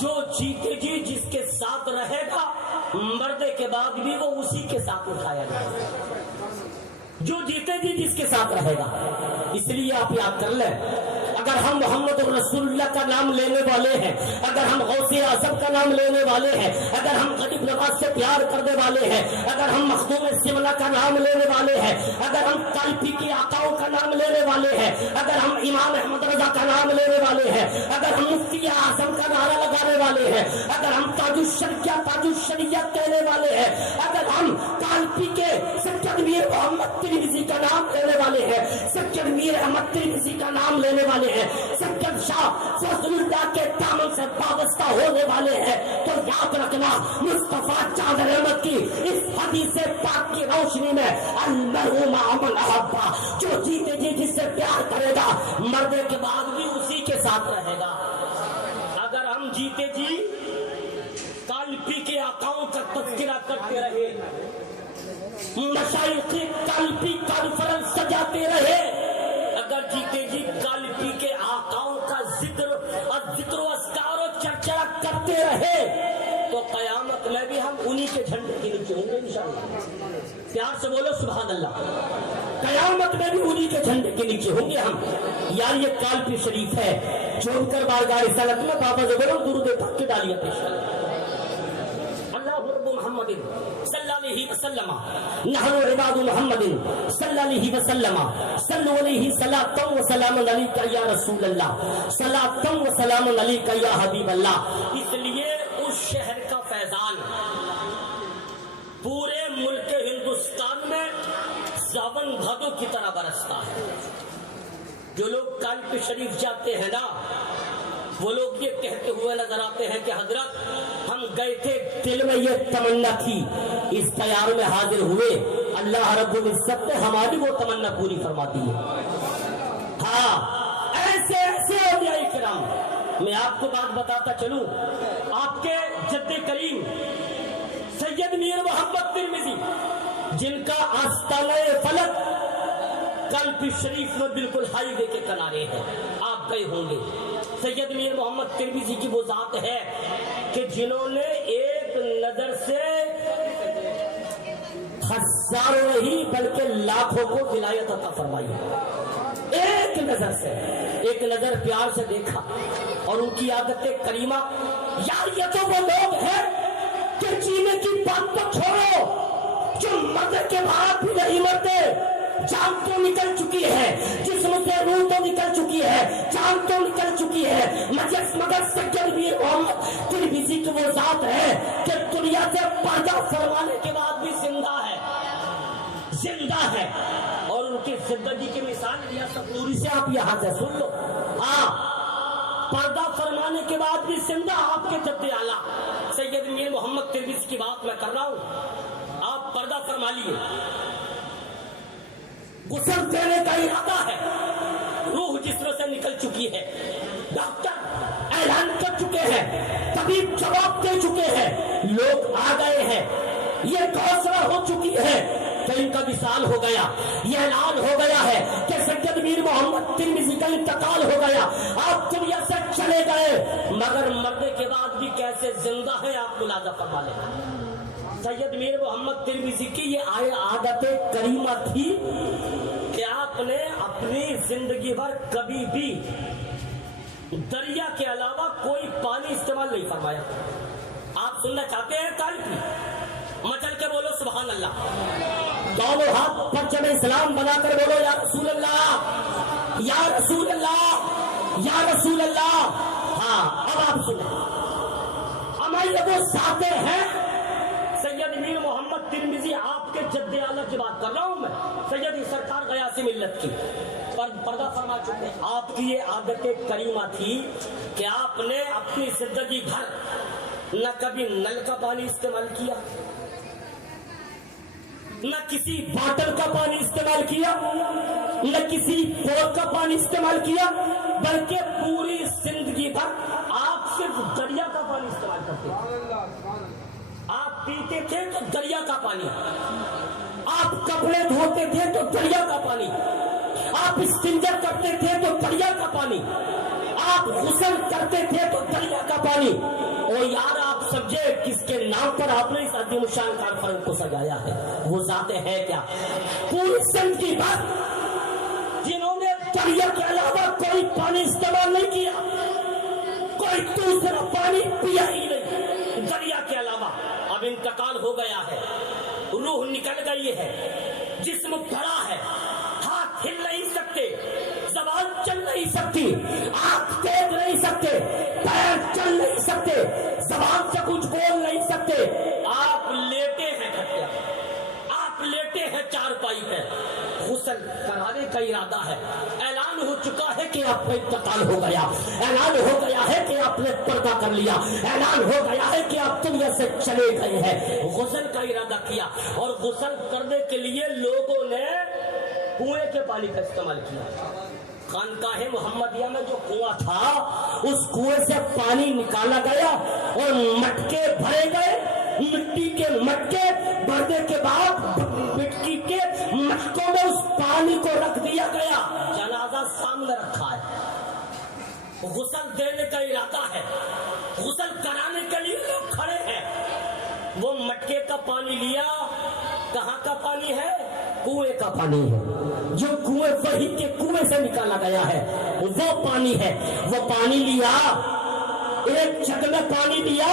جو جیتے جی جس کے ساتھ رہے گا مردے کے بعد بھی وہ اسی کے ساتھ اٹھایا جائے گا. جو جیتے جی جس کے ساتھ رہے گا. اس لیے آپ یاد کر لیں، اگر ہم محمد رسول اللہ کا نام لینے والے ہیں، اگر ہم غوث اعظم کا نام لینے والے ہیں، اگر ہم غریب نواز سے پیار کرنے والے ہیں، اگر ہم مخدوم سملہ کا نام لینے والے ہیں، اگر ہم کالپی کے آقاؤں کا نام لینے والے ہیں، اگر ہم امام احمد رضا کا نام لینے والے ہیں، اگر ہم مفتی اعظم کا نعرہ لگانے والے ہیں، اگر ہم تاج الشریعہ کہنے والے ہیں، اگر ہم کالپی کے سید میر محمد ترمذی کا نام لینے والے ہیں، سید میر احمد ترمذی کا نام لینے والے ہیں، سید شاہ فضل اللہ کے دامن سے وابستہ ہونے والے ہیں، تو یاد رکھنا مصطفیٰ چاند رحمت کی اس حدیث پاک کی روشنی میں المرء مع من احبا، جو جیتے جی جس سے پیار کرے گا مردے کے بعد بھی اسی کے ساتھ رہے گا. اگر ہم جیتے جی کالپی کے آقاؤں کا تذکرہ کرتے رہے، مشائخ کالپی کانفرنس سجاتے رہے، اگر جیتے جی کالپی کے آقاؤں کا ذکر و اذکار و چرچا کرتے رہے تو قیامت میں بھی ہم انہی کے جھنڈے کے نیچے ہوں گے انشاءاللہ. پیار سے بولو سبحان اللہ. قیامت میں بھی انہی کے جھنڈے کے نیچے ہوں گے ہم. یار یہ کالپی شریف ہے جو کر بارگاہ رسالت میں بابا سے بولو درود پاک کی ڈالیاں پیش کریں. اللہ رب محمد محمد صلی اللہ علیہ وسلم نحن عباد محمد صلی اللہ علیہ وسلم صلو علیہ صلاۃ و سلام علیک یا رسول اللہ صلاۃ و سلام علیک یا حبیب اللہ. اس لیے اس شہر کا فیضان پورے ملک ہندوستان میں ساون بھادو کی طرح برستا ہے. جو لوگ کانپور شریف جاتے ہیں نا وہ لوگ یہ کہتے ہوئے نظر آتے ہیں کہ حضرت ہم گئے تھے, دل میں یہ تمنا تھی, اس تیار میں حاضر ہوئے, اللہ رب العزت نے ہماری وہ تمنا پوری فرما دی ہے. ہاں ایسے ایسے اولیاء کرام. میں آپ کو بات بتاتا چلوں, آپ کے جد کریم سید میر محمد ترمذی جن کا آستانہ فلک کانپور شریف میں بالکل ہائی وے کے کنارے ہے, آپ گئے ہوں گے. سید میر محمد ترمذی کی وہ ذات ہے کہ جنہوں نے ایک نظر سے ہزاروں نہیں بلکہ لاکھوں کو ولایت عطا فرمائی. ایک نظر سے, ایک نظر پیار سے دیکھا اور ان کی عادت کریمہ. یار یہ تو وہ لوگ ہیں کہ جینے کی بات تو چھوڑو, جو مرنے کے بعد بھی نہیں مرتے. جان تو نکل چکی ہے, جسم سے روح تو نکل چکی ہے, جان تو نکل چکی ہے, مگر سید میر محمد ترمذی کی وہ ذات ہے کہ دنیا سے پردہ فرمانے کے بعد بھی زندہ ہے, زندہ ہے. اور ان کی زندگی کی مثال ریاست نوری سے آپ یہاں سے سن لو. ہاں پردہ فرمانے کے بعد بھی زندہ آپ کے جد اعلیٰ سید میر محمد ترمذی کی بات میں کر رہا ہوں. آپ پردہ فرما لیے, غسل دینے کا ارادہ ہے, روح جسم سے نکل چکی ہے, ڈاکٹر اعلان کر چکے ہیں, طبیب جواب دے چکے ہیں, لوگ آ گئے ہیں, یہ گھوشنا ہو چکی ہے کہ ان کا وصال ہو گیا, یہ اعلان ہو گیا ہے کہ سید میر محمد ترمذی کا انتقال ہو گیا, آپ دنیا سے چلے گئے, مگر مرنے کے بعد بھی کیسے زندہ ہے آپ ملاحظہ فرما لیں. سید میر محمد ترمذی کی یہ عادت کریمہ تھی کہ آپ نے اپنی زندگی بھر کبھی بھی دریا کے علاوہ کوئی پانی استعمال نہیں فرمایا. آپ سننا چاہتے ہیں تعریف, مچل کے بولو سبحان اللہ, دونوں ہاتھ پرچم اسلام بنا کر بولو یا رسول اللہ, یا رسول اللہ, یا رسول اللہ. ہاں اب آپ سنیں, ہماری وہ ذاتیں ہیں. سید میر محمد ترمذی آپ کے جد اعلیٰ کی بات کر رہا ہوں میں, سید سرکار غیاث ملت کی پردہ فرما چکے. آپ کی یہ عادت کریمہ تھی کہ آپ نے اپنی زندگی بھر نہ کبھی نل کا پانی استعمال کیا, نہ کسی باٹل کا پانی استعمال کیا, نہ کسی بور کا پانی استعمال کیا, بلکہ پوری زندگی بھر آپ صرف دریا کا پانی استعمال کرتے. آپ پیتے تھے تو دریا کا پانی, آپ کپڑے دھوتے تھے تو دریا کا پانی, آپ استنجا کرتے تھے تو دریا کا پانی, آپ غسل کرتے تھے تو دریا کا پانی. اور یار آپ سمجھے کس کے نام پر آپ نے اس عظیم الشان کانفرنس کو سجایا ہے, وہ ذاتیں ہیں کیا پوری زندگی بھر جنہوں نے دریا کے علاوہ کوئی پانی استعمال نہیں کیا, کوئی دوسرا پانی پیا ہی نہیں دریا کے علاوہ. اب انتقال ہو گیا ہے, روح نکل گئی ہے, جسم بڑا ہے, ہاتھ ہل نہیں سکتے, زبان چل نہیں سکتی, آنکھ دیکھ نہیں سکتے, پیر چل نہیں سکتے, زبان سے کچھ بول نہیں سکتے. آپ لیٹے ہیں کھٹیا, آپ لیٹے ہیں چارپائی پہ, غسل کرانے کا ارادہ ہے, اعلان ہو چکا ہے کہ آپ کا انتقال ہو گیا, اعلان ہو گیا ہے کہ آپ نے پردہ کر لیا, اعلان ہو گیا ہے کہ آپ دنیا سے چلے گئے ہیں. غسل کا ارادہ کیا اور غسل کرنے کے لیے لوگوں نے کنویں کے پانی کا استعمال کیا. خانقاہ محمدیہ میں جو کنواں تھا اس کنویں سے پانی نکالا گیا اور مٹکے بھرے گئے, مٹی کے مٹکے بھرنے کے بعد مٹی کے مٹکوں میں اس پانی کو رکھ دیا گیا. جنازہ سامنے رکھا ہے, غسل دینے کا ارادہ ہے, غسل کرانے کے لیے لوگ کھڑے ہیں. وہ مٹکے کا پانی لیا, کہاں کا پانی ہے, کنویں کا پانی ہے, جو کنویں وہی کے کنویں سے نکالا گیا ہے وہ پانی ہے. وہ پانی لیا, ایک جگ میں پانی لیا,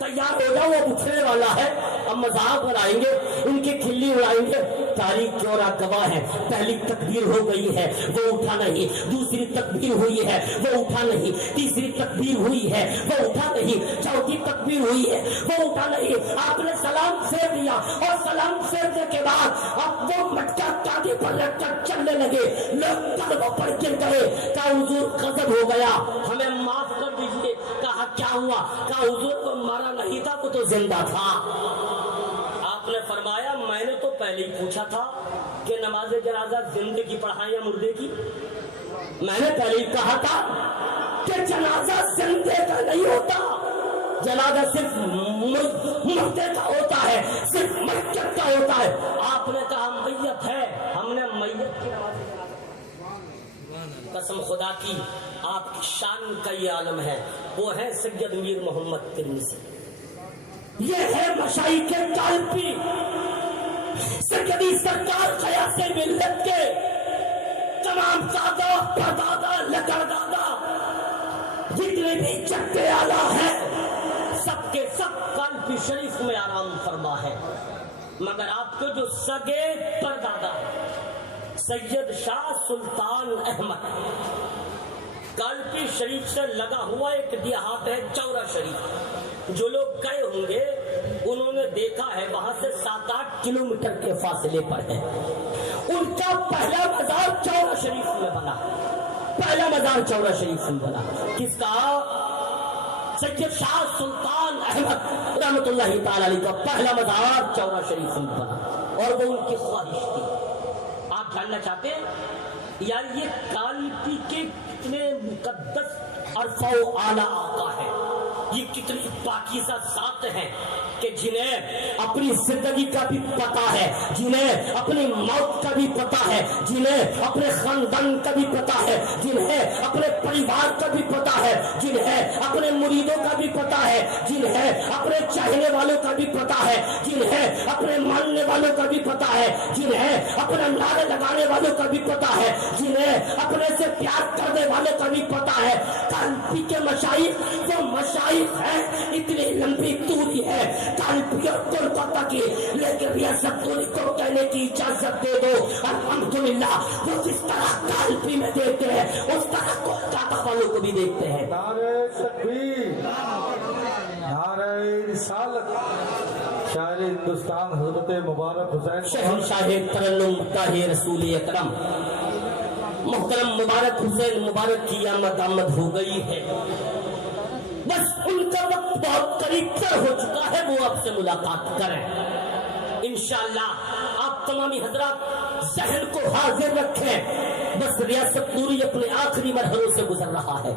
تیار ہو جاؤ، وہ اٹھنے والا ہے، اب مذاق اڑائیں گے، ان کی کھلی اڑائیں گے۔ تاریخ چورا گواہ ہے، پہلی تکبیر ہو گئی ہے وہ اٹھا نہیں، دوسری تکبیر ہوئی ہے وہ اٹھا نہیں، تیسری تکبیر ہوئی ہے وہ اٹھا نہیں، چوتھی تکبیر ہوئی ہے وہ اٹھا نہیں۔ آپ نے سلام پھیر دیا اور سلام پھیرنے کے بعد اب وہ مٹکا کاندھے پر رکھ کر چلنے لگے، لوگ قدموں پر گر گئے۔ کہا حضور غضب ہو گیا، ہمیں معاف کر دیجیے۔ کہا کیا ہوا؟ کہا حضور کو مارا نہیں تھا، وہ تو زندہ تھا۔ آپ نے فرمایا میں نے تو پہلے ہی پوچھا تھا کہ نماز جنازہ زندے کی پڑھائیں یا مردے کی؟ میں نے پہلے ہی کہا تھا کہ جنازہ زندے کا نہیں ہوتا، جنازہ صرف مردے کا ہوتا ہے، صرف میت کا ہوتا ہے۔ آپ نے کہا میت ہے، ہم نے میت کی نماز جنازہ۔ قسم خدا کی آپ کی شان کا یہ عالم ہے، وہ ہے سید میر محمد ترمذی، یہ ہے مشائخ کالپی، سیدی سرکار غیاث ملت کے تمام دادا پردادا لگردادا جتنے بھی چٹے آلہ ہیں سب کے سب کالپی شریف میں آرام فرما ہے، مگر آپ کے جو سگے پردادا سید شاہ سلطان احمد کالپی شریف سے لگا ہوا ایک دیہات ہے چورا شریف، جو لوگ گئے ہوں گے انہوں نے دیکھا ہے وہاں سے 7-8 کلومیٹر کے فاصلے پر ہے۔ ان کا پہلا مزار چورا شریف میں بنا، پہلا مزار چورا شریف میں بنا۔ کس کا؟ سید شاہ سلطان احمد رحمت اللہ تعالی علیہ کا پہلا مزار چورا شریف میں بنا، اور وہ ان کی خواہش تھی۔ آپ جاننا چاہتے ہیں یار یہ کالپی کے کتنے مقدس عرفہ و اعلیٰ آقا ہے، یہ کتنی پاکیزہ ذات ہیں کہ جنہیں اپنی زندگی کا بھی پتا ہے، جنہیں اپنی موت کا بھی پتا ہے، جنہیں اپنے خاندان کا بھی پتا ہے، جنہیں اپنے پریوار کا بھی پتا ہے، جنہیں اپنے مریدوں کا بھی پتا ہے، جنہیں اپنے چاہنے والوں کا بھی پتا ہے، جنہیں اپنے ماننے والوں کا بھی پتا ہے، جنہیں اپنے نعرے لگانے والوں کا بھی پتا ہے، جنہیں اپنے سے پیار کرنے والوں کا بھی پتا ہے۔ کالپی کے مشائخ وہ مشائخ ہیں، اتنی لمبی دوری ہے کالپی اور کولکاتہ کی، لیکن ریاست دوری کو کہنے کی اجازت دے دو الحمدللہ وہ جس طرح کالپی میں دیکھتے ہیں اس طرح کولکاتہ والوں کو بھی دیکھتے ہیں۔ نعرہ تکبیر، نعرہ رسالت، شاعر ہندوستان حضرت مبارک حسین شہنشاہ ترنم طاہر رسول اکرم محترم مبارک حسین مبارک کی آمد ہو گئی ہے، بس ان کا وقت بہت قریب تر ہو چکا ہے، وہ آپ سے ملاقات کریں انشاءاللہ۔ آپ تمامی حضرات ذہن کو حاضر رکھیں، بس ریاست نوری اپنے آخری مرحلوں سے گزر رہا ہے۔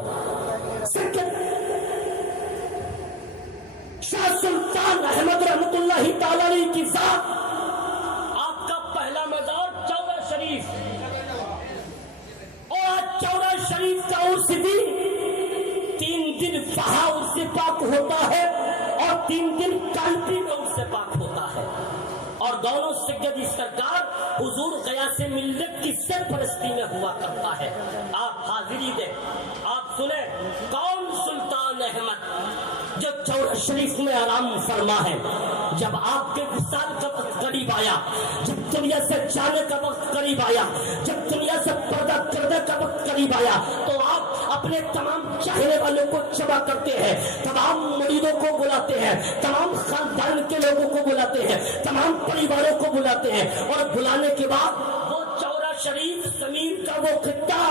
شاہ سلطان احمد رحمت اللہ تعالی علیہ کی ذات، آپ کا پہلا مزار چورا شریف، اور آج چورا شریف کا عرس بھی 3 دن وہاں عرس پاک ہوتا ہے اور 3 دن کالپی میں عرس پاک ہوتا ہے، اور دونوں سیدی سرکار حضور غیاث ملت کی سرپرستی میں ہوا کرتا ہے۔ آپ حاضری دیں، آپ سنیں کون سلطان احمد جو چورا شریف میں آرام فرما ہے۔ جب آپ کے وصال کا وقت قریب آیا، جب دنیا سے جانے کا وقت قریب آیا، جب دنیا سے پردہ کرنے کا وقت قریب آیا، تو آپ اپنے تمام چاہنے والوں کو جمع کرتے ہیں، تمام مریدوں کو بلاتے ہیں، تمام خاندان کے لوگوں کو بلاتے ہیں، تمام پریواروں کو بلاتے ہیں، اور بلانے کے بعد وہ چورا شریف زمین کا وہ خطہ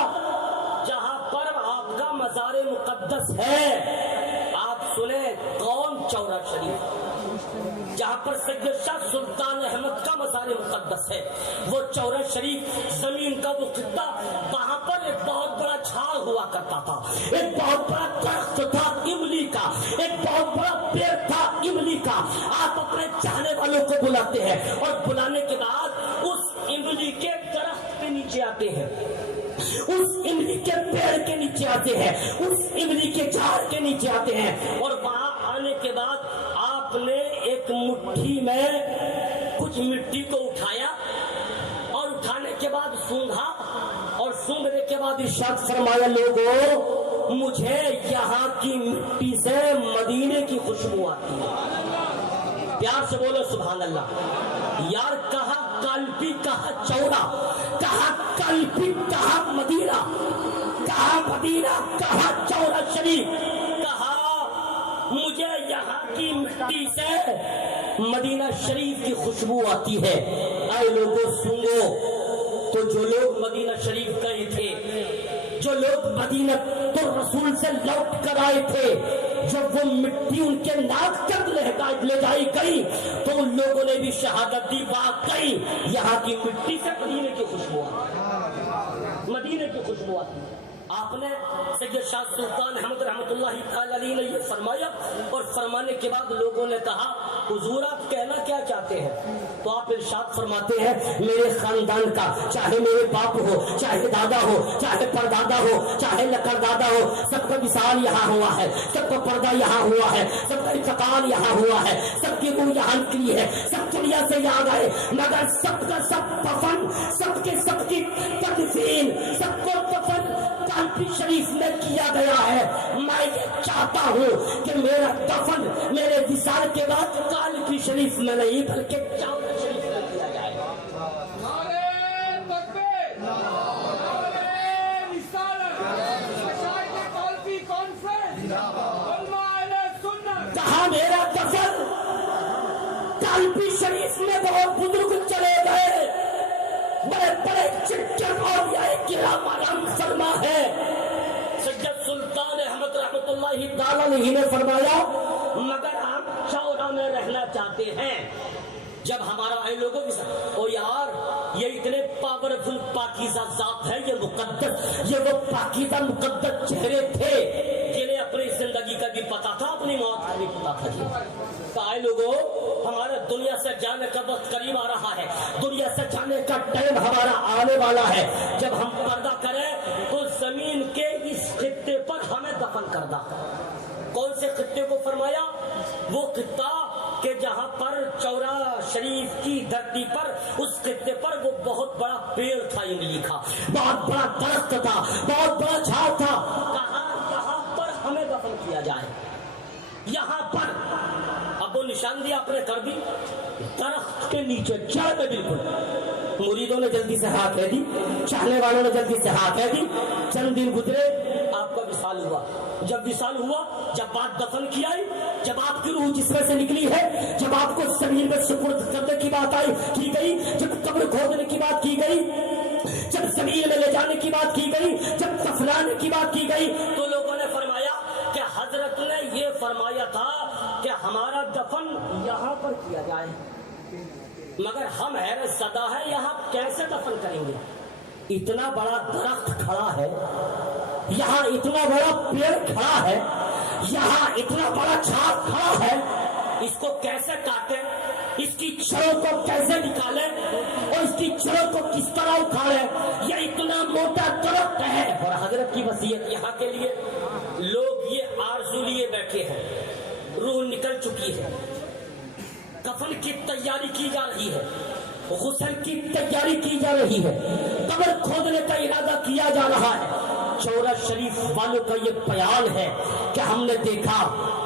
جہاں پر آپ کا مزار مقدس ہے، آپ سنیں کون چورا شریف جہاں پر سید شاہ سلطان احمد کا مزار مقدس ہے، وہ چورا شریف زمین کا وہ خطہ، وہاں پر ایک بہت بڑا جھاڑ ہوا کرتا تھا، ایک بہت بڑا درخت تھا املی کا، ایک بہت بڑا پیڑ تھا املی کا۔ آپ اپنے چاہنے والوں کو بلاتے ہیں، اور بلانے کے بعد اس املی کے درخت کے نیچے آتے ہیں، اس املی کے پیڑ کے نیچے آتے ہیں، اس املی کے جھاڑ کے نیچے آتے ہیں، اور وہاں آنے کے بعد آپ نے ایک مٹھی میں کچھ مٹی کو اٹھایا، اور اٹھانے کے بعد سونگھا، اور سونگھنے کے بعد ارشاد فرمایا لوگوں مجھے یہاں کی مٹی سے مدینے کی خوشبو آتی ہے. پیار سے بولو سبحان اللہ. یار کہاں قلبی کہاں چورا, کہاں قلبی کہاں مدینہ, کہاں مدینہ کہاں چورا شریف, کہاں مجھے یہاں کی مٹی سے مدینہ شریف کی خوشبو آتی ہے. اے لوگوں سنو, تو جو لوگ مدینہ شریف گئے تھے, جو لوگ مدینہ تو رسول سے لوٹ کر آئے تھے, جب وہ مٹی ان کے ناک تک لے جائی گئی تو ان لوگوں نے بھی شہادت دی, واقعی یہاں کی مٹی سے مدینے کی خوشبو آتی, مدینے کی خوشبو آتی. آپ نے سید شاہ سلطان احمد رحمۃ اللہ تعالی علیہ نے یہ فرمایا, اور فرمانے کے بعد لوگوں نے کہا حضور آپ کہنا کیا چاہتے ہیں؟ تو آپ ارشاد فرماتے ہیں میرے خاندان کا, چاہے میرے باپ ہو, چاہے دادا ہو, چاہے پردادا ہو, چاہے لکڑ دادا ہو, سب کا وصال یہاں ہوا ہے, سب کا پردہ یہاں ہوا ہے, سب کا انتقال یہاں ہوا ہے, سب کی روح یہاں نکلی ہے, سب دنیا سے یاد آئے, مگر سب کا سب دفن, سب کے سب کی تدفین, سب کو دفن کالپی شریف میں کیا گیا ہے. میں یہ چاہتا ہوں کہ میرا دفن میرے وصال کے بعد کالپی شریف میں نہیں بلکہ چاوڑا شریف میں کیا جائے. نعرہ تکبیر, نعرہ رسالت, مشائخ کالپی کانفرنس, علماء اہل سنت. کہاں میرا دفن کالپی شریف میں بہت بزرگ چلے گئے, بڑے بڑے چچر اولیاء کرام علم فرما ہے. سید سلطان احمد رحمۃ اللہ تعالی علیہ نے فرمایا مگر ہم چوڑا میں رہنا چاہتے ہیں. جب ہمارا اے لوگوں کے ساتھ او یار یہ اتنے پاورفل پاکیزہ ذات ہے, یہ مقدس, یہ وہ پاکیزہ مقدس چہرے تھے جنہیں اپنی زندگی کا بھی پتا تھا, اپنی موت کا بھی پتا تھا. اے لوگوں ہمارا دنیا سے جانے کا وقت قریب آ رہا ہے, دنیا سے جانے کا ٹائم ہمارا آنے والا ہے. جب ہم پردہ کریں تو زمین کے اس خطے پر ہمیں دفن کردہ. کون سے خطے کو فرمایا؟ وہ خطہ کہ جہاں پر چورا شریف کی دھرتی پر اس خطے پر وہ بہت بڑا پیڑ تھا, املی کا بہت بڑا درخت تھا, بہت بڑا جھاڑ تھا. کہاں یہاں پر ہمیں دفن کیا جائے, یہاں پر. اب وہ نشان دیا آپ نے کر دی, درخت کے نیچے جڑ میں بالکل. مریدوں نے جلدی سے ہاں کہہ دی, چاہنے والوں نے جلدی سے ہاں کہہ دی. چند دن گزرے, آپ کا وصال ہوا. جب وصال ہوا, جب بات دفن کی آئی, جب آپ کی روح جسم سے نکلی ہے, جب آپ کو زمین میں سپرد کرنے کی بات کی گئی, جب قبر کھودنے کی بات کی گئی, جب زمین میں لے جانے کی بات کی گئی, جب دفنانے کی بات کی گئی, تو لوگوں نے فرمایا کہ حضرت نے یہ فرمایا تھا کہ ہمارا دفن یہاں پر کیا جائے, مگر ہم حیرت زدہ ہے یہاں کیسے دفن کریں گے. اتنا بڑا درخت کھڑا ہے, یہاں اتنا بڑا پیڑ کھڑا ہے, یہاں اتنا بڑا جھاڑ کھڑا ہے, اس کو کیسے کاٹیں, اس کی جڑوں کو کیسے نکالیں, اور اس کی جڑوں کو کس طرح اکھاڑیں. یہ اتنا موٹا درخت ہے. اور حضرت کی وصیت یہاں کے لیے لوگ یہ آرزو لیے بیٹھے ہیں, روح نکل چکی ہے, کفن کی تیاری کی جا رہی ہے, غسل کی تیاری کی جا رہی ہے, قبر کھودنے کا ارادہ کیا جا رہا ہے. چورا شریف والوں کا یہ بیان ہے کہ ہم نے دیکھا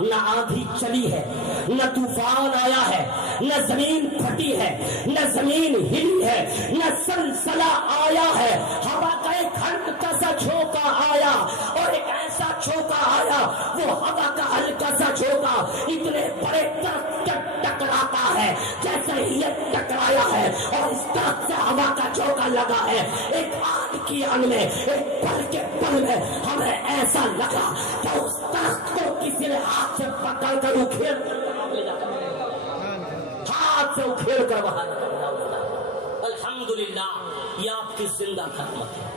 نہ آندھی چلی ہے, نہ طوفان آیا ہے, نہ زمین پھٹی ہے, نہ زمین ہلی ہے, نہ سلسلہ آیا ہے. ہوا کا ایک ہلکا سا جھونکا آیا, اور ایک ایسا جھونکا آیا, وہ ہوا کا ہلکا سا جھونکا اتنے بڑے درخت ٹکراتا ہے جیسے یہ ٹکرایا ہے, اور اس درخت سے ہوا کا جھونکا لگا ہے. ایک آگ کی ان میں, ایک پل کے پل میں ہمیں ایسا لگا کہ اس درخت کو کسی نے ہاتھ سے پکڑ کر اکھیڑ کر لے جاتا, ہاتھ سے اکھیڑ کر باہر. الحمدللہ یہ آپ کی زندہ کرامت ہے,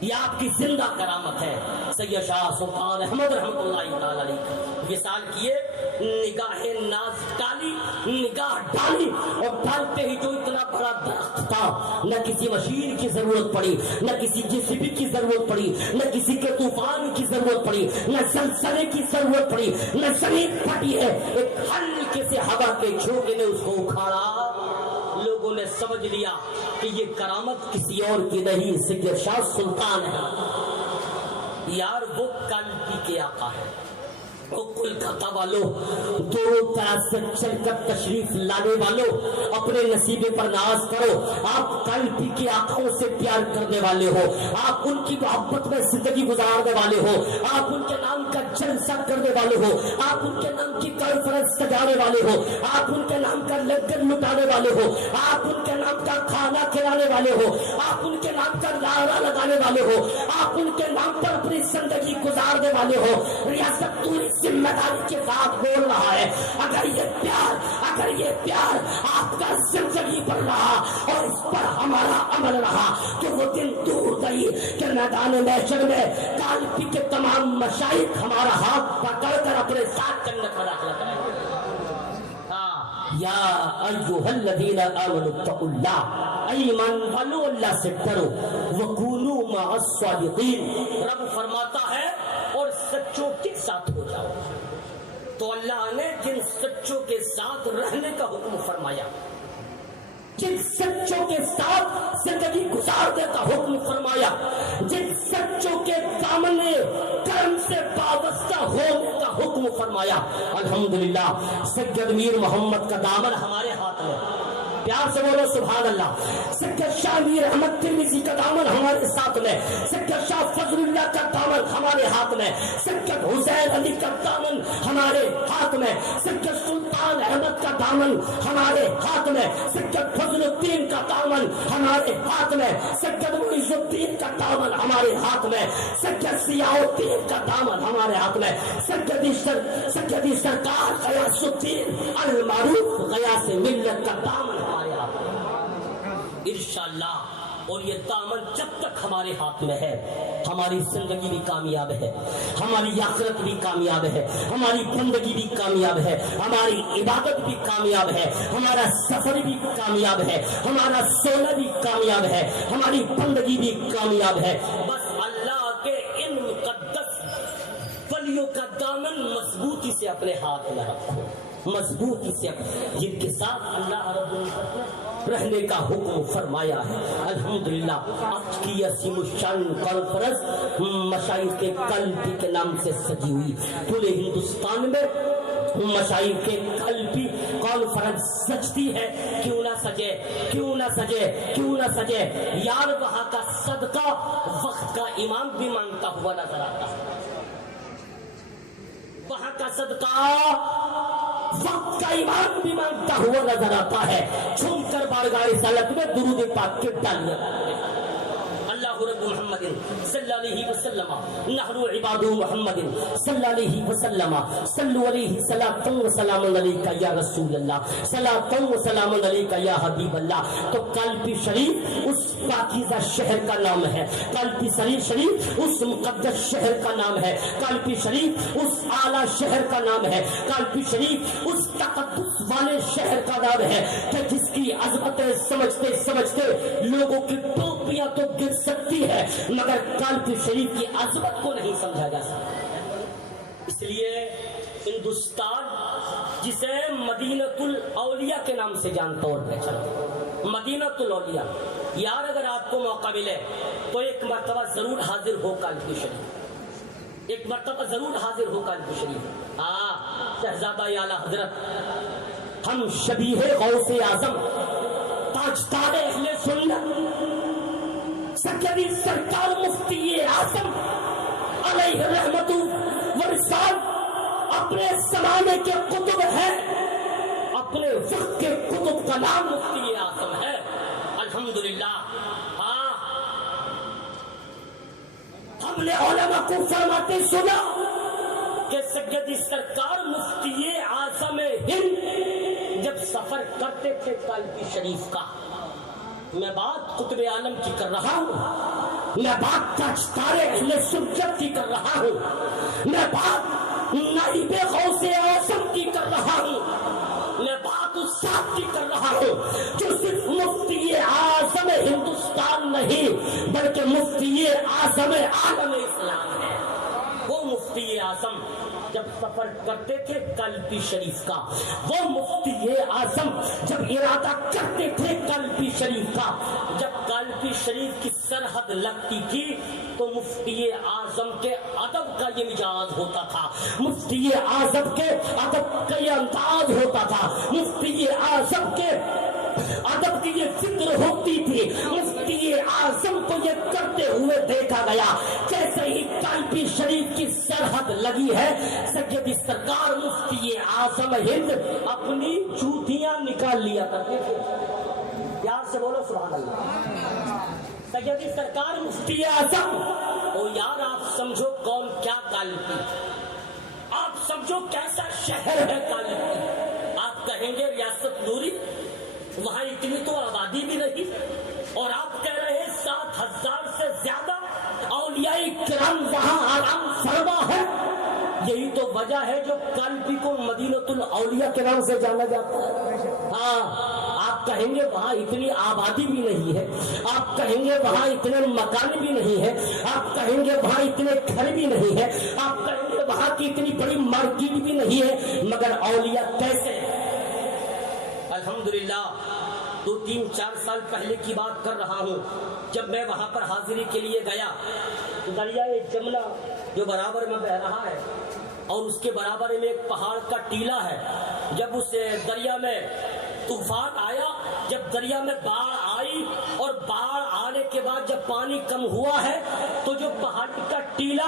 یہ آپ کی زندہ کرامت ہے. سید شاہ سلطان احمد رحمۃ اللہ تعالی علیہ وصال کیے, نگاہ ناز ڈالی, نگاہ ڈالی, اور ڈالتے ہی جو اتنا بڑا درخت تھا, نہ کسی مشین کی ضرورت پڑی, نہ کسی جیسیبی کی ضرورت پڑی, نہ کسی کے طوفان کی ضرورت پڑی, نہ زلزلے کی ضرورت پڑی, نہ زمین پھٹی ہے, ایک ہلکے سے ہوا کے جھونکے نے اس کو اکھاڑا. لوگوں نے سمجھ لیا کہ یہ کرامت کسی اور کی نہیں, سید شاہ سلطان ہے. یار وہ قلبی کے آقا ہے، کولکاتہ والوں، دونوں طرح سے چل کر تشریف لانے والوں، اپنے نصیبے پر ناز کرو۔ آپ قلبی کے آقاؤں سے پیار کرنے والے ہو، آپ ان کی محبت میں زندگی گزارنے والے ہو، آپ ان کے نام کا جلسہ کرنے والے ہو، آپ ان کے نام کی کانفرنس سجانے والے ہو، آپ ان کے نام کا لنگر لٹانے والے ہو، آپ ان کے نام کا کھانا کھلانے والے ہو، آپ ان کے نام کا نعرہ لگانے والے ہو، آپ ان کے نام پر اپنی زندگی گزارنے والے ہو۔ ریاست پوری ذمہ داری کے ساتھ بول رہا ہے، اگر یہ پیار آپ کا زندگی پر رہا اور اس پر ہمارا عمل رہا تو وہ دن دور نہیں کہ میدان محشر میں قلبی کے تمام مشائخ ہمارا ہاتھ پکڑ کر اپنے ساتھ جنت میں داخلہ کریں گے۔ یا ایھا الذین آمنوا اتقوا اللہ، ایمان والو اللہ سے ڈرو، وکونوا مع الصادقین، رب فرماتا ہے اور سچوں کے ساتھ ہو جاؤ۔ تو اللہ نے جن سچوں کے ساتھ رہنے کا حکم فرمایا، جن سچوں کے ساتھ زندگی گزارنے کا حکم فرمایا، جن سچوں کے دامن کرم سے وابستہ ہونے کا حکم فرمایا، الحمدللہ سید میر محمد کا دامن ہمارے ہاتھ میں، پیار سے بولو سبحان اللہ۔ سید شاہ میر احمد ترمذی کا دامن ہمارے ساتھ میں، سید شاہ فضل اللہ کا دامن ہمارے ہاتھ میں، سید حسین علی کا دامن ہمارے ہاتھ میں، سید سلطان احمد کا دامن ہمارے ہاتھ میں، سید فضل الدین کا دامن ہمارے ہاتھ میں، سید معیز الدین کا دامن ہمارے ہاتھ میں، سید ضیاء الدین کا دامن ہمارے ہاتھ میں، سید سرکار غیاث الدین المعروف غیاث ملت کا دامن ہمارے ہاتھ میں انشاءاللہ۔ اور یہ دامن جب تک ہمارے ہاتھ میں ہے ہماری زندگی بھی کامیاب ہے، ہماری آخرت بھی کامیاب ہے، ہماری بندگی بھی کامیاب ہے، ہماری عبادت بھی کامیاب ہے، ہمارا سفر بھی کامیاب ہے، ہمارا سونا بھی کامیاب ہے، ہماری بندگی بھی کامیاب ہے۔ بس اللہ کے ان مقدس ولیوں کا دامن مضبوطی سے اپنے ہاتھ میں رکھو، مضبوطی سے، جن کے ساتھ اللہ رب العزت نے رہنے کا حکم فرمایا ہے۔ الحمدللہ آج کی عظیم الشان کانفرنس مشائخ کے قلبی کے نام سے سجی ہوئی، پورے ہندوستان میں مشائخ کے قلبی کانفرنس سجتی ہے، کیوں نہ سجے، کیوں نہ سجے، کیوں نہ سجے یار۔ وہاں کا صدقہ وقت کا امام بھی مانگتا ہوا نظر آتا ہے، وہاں کا صدقہ وقت کا امام بھی مانگتا ہوا نظر آتا ہے۔ چھوم کر بارگاہ رسالت میں درود پاک کے ڈالیا اللہ رب محمد صلی اللہ علیہ وسلم، نحن عباد محمد صلی اللہ علیہ وسلم، صلو علیہ صلاۃ و سلام علیک یا رسول اللہ، صلاۃ و سلام علیک یا حبیب اللہ۔ تو قلبی شریف اس پاکیزہ شہر کا نام ہے، قلبی شریف اس مقدس شہر کا نام ہے، قلبی شریف اس اعلیٰ شہر کا نام ہے، قلبی شریف اس تقدس والے شہر کا نام ہے کہ جس کی عظمتیں سمجھتے سمجھتے لوگوں کی ٹوپیاں تو گر سکتی ہے مگر قلبی شریف کی عظمت کو نہیں سمجھا جا سکتا۔ اس لیے ہندوستان جسے مدینۃ الاولیاء کے نام سے جانتا اور پہچانا، مدینۃ الاولیاء، یار اگر آپ کو موقع ملے تو ایک مرتبہ ضرور حاضر ہو قلبی شریف، ایک مرتبہ ضرور حاضر ہو قلبی شریف۔ شہزادہ اعلیٰ حضرت، ہم شبیہ غوث اعظم، تاجدار اہل سنت، سکری سرکار مفتی اعظم علیہ رحمت و رسال اپنے زمانے کے قطب ہیں، اپنے وقت کے قطب کا نام مفتی اعظم ہے۔ الحمدللہ ہم نے علماء کو فرماتے سنا کہ سیدی سرکار مفتی اعظم ہند جب سفر کرتے تھے قلبی شریف کا، میں بات قطب عالم کی کر رہا ہوں، میں بات تاجدار اہل سنت کی کر رہا ہوں، میں بات نائب غوث اعظم کی کر رہا ہوں، میں بات اس ذات کی کر رہا ہوں جو صرف مفتی اعظم ہندوستان نہیں بلکہ مفتی اعظم عالم اسلام ہے۔ وہ مفتی اعظم جب سفر کرتے تھے قلبی شریف کا، وہ مفتی اعظم جب ارادہ کرتے تھے قلبی شریف کا، جب قلبی شریف کی سرحد لگتی تھی تو مفتی اعظم کے ادب کا یہ مزاج ہوتا تھا، مفتی اعظم کے ادب کا یہ انداز ہوتا تھا، مفتی اعظم کے ادب کی یہ فکر ہوتی تھی، مفتی اعظم کو یہ کرتے ہوئے دیکھا گیا۔ جیسے ہی قلبی شریف کی سرحد لگی ہے، سیدی سرکار مفتی اعظم ہند اپنی جوتیاں نکال لیا کرتے تھے۔ پیار سے بولو سبحان اللہ۔ سیدی سرکار مفتی اعظم، او یار آپ سمجھو کون کیا قلبی، آپ سمجھو کیسا شہر ہے قلبی۔ آپ کہیں گے ریاست نوری، وہاں اتنی تو آبادی بھی نہیں، اور آپ کہہ رہے ہیں 7,000 سے زیادہ اولیاء کرام وہاں آرام فرما ہے۔ یہی تو وجہ ہے جو قلبی کو مدینۃ الاولیاء کے نام سے جانا جاتا ہے۔ ہاں، آپ کہیں گے وہاں اتنی آبادی بھی نہیں ہے، آپ کہیں گے وہاں اتنے مکان بھی نہیں ہے، آپ کہیں گے وہاں اتنے گھر بھی نہیں ہے، آپ کہیں گے وہاں کی اتنی بڑی مارکیٹ بھی نہیں ہے، مگر اولیاء کیسے؟ الحمدللہ 2-3-4 سال پہلے کی بات کر رہا ہوں، جب میں وہاں پر حاضری کے لیے گیا، دریائے جمنا جو برابر میں بہ رہا ہے اور اس کے برابر میں ایک پہاڑ کا ٹیلا ہے، جب اس دریا میں طوفان آیا، جب دریا میں باڑھ آئی اور باڑھ آنے کے بعد جب پانی کم ہوا ہے تو جو پہاڑ کا ٹیلا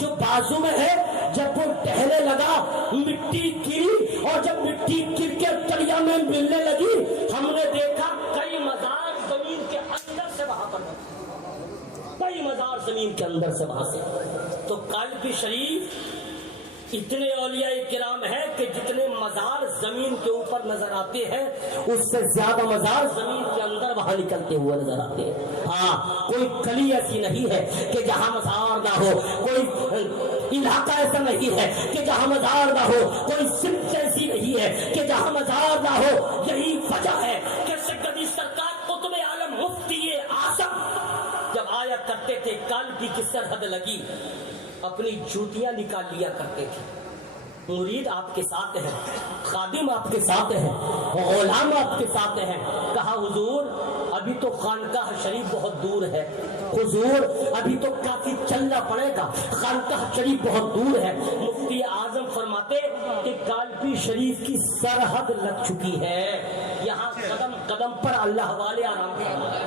جو بازو میں ہے جب وہ ٹہنے لگا، مٹی گری، اور جب مٹی گر کے دریا میں ملنے لگی، ہم نے دیکھا کئی مزار زمین کے اندر سے وہاں پر، کئی مزار زمین کے اندر سے وہاں سے۔ تو قلبی شریف اتنے اولیاء کرام ہیں کہ جتنے مزار زمین کے اوپر نظر آتے ہیں اس سے زیادہ مزار زمین کے اندر وہاں نکلتے ہوئے نظر آتے ہیں۔ ہاں، کوئی گلی ایسی نہیں ہے کہ جہاں مزار نہ ہو، کوئی علاقہ ایسا نہیں ہے کہ جہاں مزار نہ ہو، کوئی سمت ایسی نہیں ہے کہ جہاں مزار نہ ہو۔ یہی وجہ ہے کہ سیدی سرکار قطب عالم مفتی اعظم جب آیا کرتے تھے، قلبی کی سرحد لگی، اپنی جوتیاں نکال لیا کرتے تھے۔ مرید آپ کے ساتھ ہیں، خادم آپ کے ساتھ ہیں، غلام آپ کے ساتھ ہیں۔ کہا حضور ابھی تو خانقاہ شریف بہت دور ہے، حضور ابھی تو کافی چلنا پڑے گا، خانقاہ شریف بہت دور ہے۔ مفتی اعظم فرماتے کہ قلبی شریف کی سرحد لگ چکی ہے، یہاں قدم قدم پر اللہ والے آرام فرما ہے۔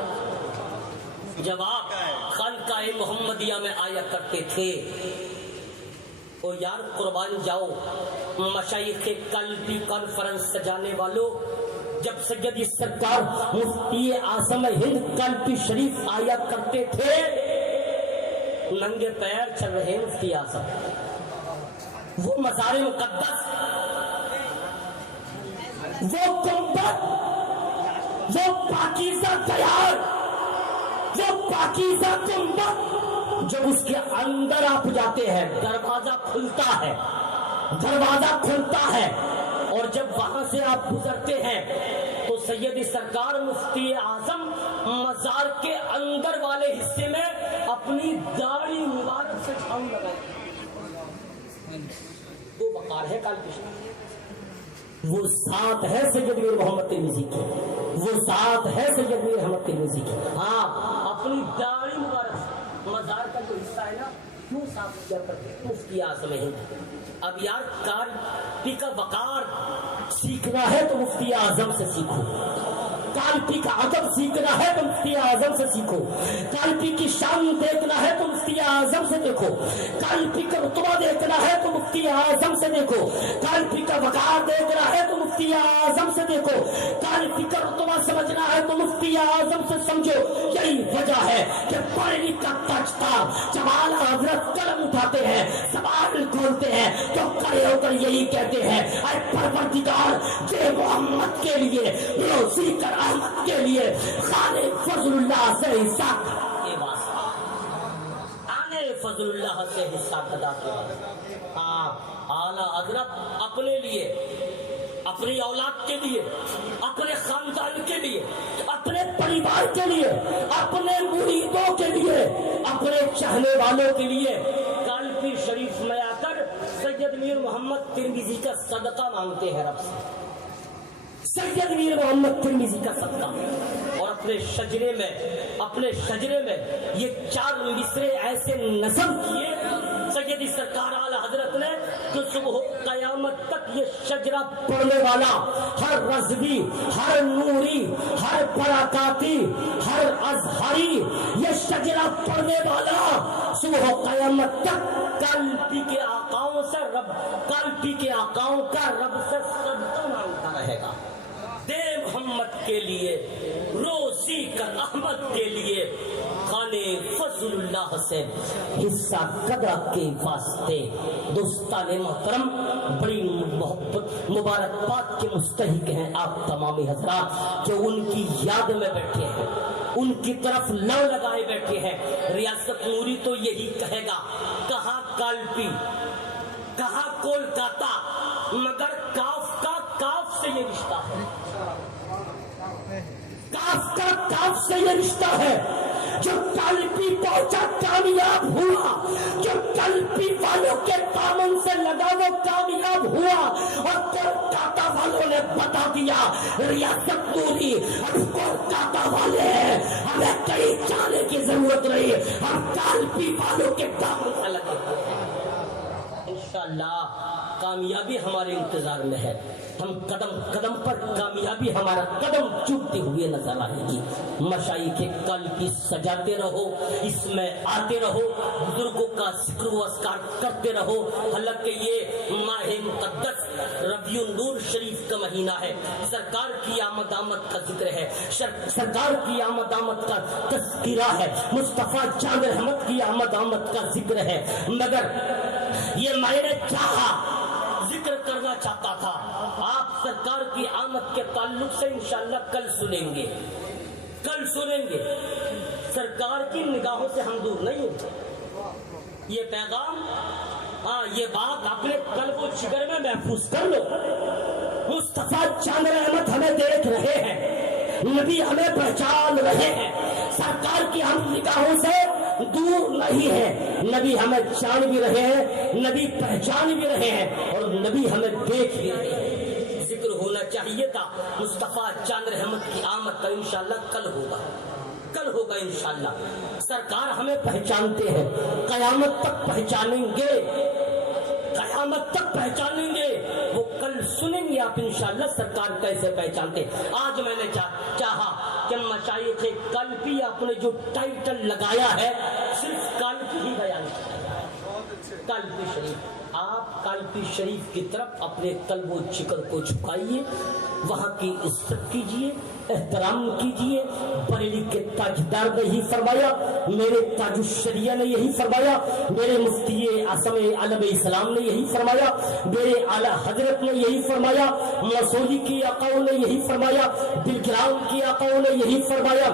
جب آپ خانقاہ محمدیہ میں آیا کرتے تھے، او یار قربان جاؤ، مشائخ قلبی کانفرنس سجانے والوں، جب سیدی سرکار مفتی اعظم ہند قلبی شریف آیا کرتے تھے، ننگے پیر چل رہے مفتی اعظم، وہ مزار مقدس، وہ گنبد، وہ پاکیزہ دیار، وہ پاکیزہ گنبد، جب اس کے اندر آپ جاتے ہیں دروازہ کھلتا ہے، دروازہ کھلتا ہے، اور جب وہاں سے آپ گزرتے ہیں تو سیدی سرکار مفتی اعظم مزار کے اندر والے حصے میں اپنی داڑھی مبارک سے چھاؤں لگائے۔ وہ وقار ہے قلبی شریف، وہ ساتھ ہے سید میر محمد ترمذی کی، وہ ساتھ ہے سید میر احمد ترمذی کی۔ ہاں، اپنی داڑھی مبارک مزار کا جو حصہ ہے نا، کیوں صاف کیا کرتے مفتی اعظم ہند۔ اب یار قلبی کا وقار سیکھنا ہے تو مفتی اعظم سے سیکھو، قلبی کا ادب سیکھنا ہے تو مفتی اعظم سے سیکھو، قلبی کی شان دیکھنا ہے تو مفتی اعظم سے دیکھو، قلبی کا رتبہ دیکھنا ہے تو مفتی اعظم سے دیکھو، قلبی کا وقار دیکھنا ہے تو مفتی اعظم سے دیکھو، قلبی کا رتبہ سمجھنا ہے تو مفتی اعظم سے سمجھو۔ یہی وجہ ہے کہ پڑھ لکھا تاجدار جب اعلیٰ حضرت قلم اٹھاتے ہیں، سوال کھولتے ہیں تو کھڑے ہو کر یہی کہتے ہیں، اے پروردگار جے محمد کے لیے، روزی کر احمد کے لیے، خالق فضل اللہ سے حساب کے واسطہ، آنے فضل اللہ سے حساب ادا کے واسطہ۔ ہاں، اعلیٰ حضرت اپنے لیے، اپنی اولاد کے لیے، اپنے خاندان کے لیے، اپنے پریوار کے لیے، اپنے مریدوں کے لیے، اپنے چاہنے والوں کے لیے قلبی شریف میں آ کر سید میر محمد ترمذی کا صدقہ مانگتے ہیں رب سے، سید میر محمد ترمذی کا صدقہ، اور اپنے شجرے میں یہ 4 مصرے ایسے نظم کیے سیدی سرکار اعلی حضرت نے کہ صبح قیامت تک یہ شجرہ پڑھنے والا ہر رضوی، ہر نوری، ہر برکاتی، ہر ازہری، یہ شجرہ پڑھنے والا صبح قیامت تک قلبی کے آقاؤں کا رب سے صدقہ مانگتا رہے گا۔ دے محمد کے لیے، روزی کر احمد کے لیے، خانے فضل اللہ سے حصہ قدر کے واسطے۔ دوستان محترم، بڑی محبت مبارکباد کے مستحق ہیں آپ تمام حضرات جو ان کی یاد میں بیٹھے ہیں، ان کی طرف لو لگائے بیٹھے ہیں۔ ریاست نوری تو یہی کہے گا، کہاں کالپی، کہاں کولکاتہ، مگر کاف سے یہ رشتہ ہے، کاف سے یہ رشتہ ہے۔ جو کالپی پہنچا کامیاب ہوا، جو کالپی والوں کے دامن سے لگا وہ کامیاب ہوا، اور کولکاتہ والوں نے بتا دیا ریاست نوری ہم کولکاتہ والے ہیں، ہمیں کہیں جانے کی ضرورت نہیں، ہم کالپی والوں کے دامن سے لگے ہوئے ہیں۔ انشاءاللہ کامیابی ہمارے انتظار میں ہے، ہم قدم قدم پر کامیابی ہمارا قدم چومتے ہوئے نظر آئے گی۔ مشائخ کے قلب سجاتے رہو، اس میں آتے رہو، بزرگوں کا ذکر و اذکار کرتے رہو۔ حالانکہ یہ ماہ مقدس ربیع النور شریف کا مہینہ ہے، سرکار کی آمد کا ذکر ہے، سرکار کی آمد کا تذکرہ ہے، مصطفیٰ چاند احمد کی آمد کا ذکر ہے، مگر یہ میں نے چاہا ذکر کرنا چاہتا تھا۔ آپ سرکار کی آمد کے تعلق سے انشاءاللہ کل سنیں گے، سرکار کی نگاہوں سے ہم دور نہیں ہیں۔ یہ پیغام، یہ بات اپنے قلب و جگر میں محفوظ کر لو۔ مصطفیٰ چاند احمد ہمیں دیکھ رہے ہیں، نبی ہمیں پہچان رہے ہیں، سرکار کی ہم نگاہوں سے دور نہیں ہے، نبی ہمیں جان بھی رہے ہیں، نبی پہچان بھی رہے ہیں، اور نبی ہمیں دیکھ بھی رہے ہیں۔ ذکر ہونا چاہیے تھا مصطفیٰ چاند رحمت کی آمد کا، انشاءاللہ کل ہوگا انشاءاللہ۔ سرکار ہمیں پہچانتے ہیں، قیامت تک پہچانیں گے، وہ کل سنیں گے آپ انشاءاللہ سرکار کیسے پہچانتے۔ آج میں نے چاہا کہ مشائخ قلبی آپ نے جو ٹائٹل لگایا ہے صرف قلبی ہی بیان کیا، قلبی شریف۔ آپ قلبی شریف کی طرف اپنے قلب و جگر کو جھکائیے، وہاں کی عزت کیجیے، احترام کیجیے۔ بریلی کے تاجدار نے یہی فرمایا، میرے تاج الشریعہ نے یہی فرمایا، میرے مفتی اعظم عالم اسلام نے یہی فرمایا، میرے اعلی حضرت نے یہی فرمایا، مسعودی کی آقاؤں نے یہی فرمایا، دلگرام کی آقاؤں نے یہی فرمایا،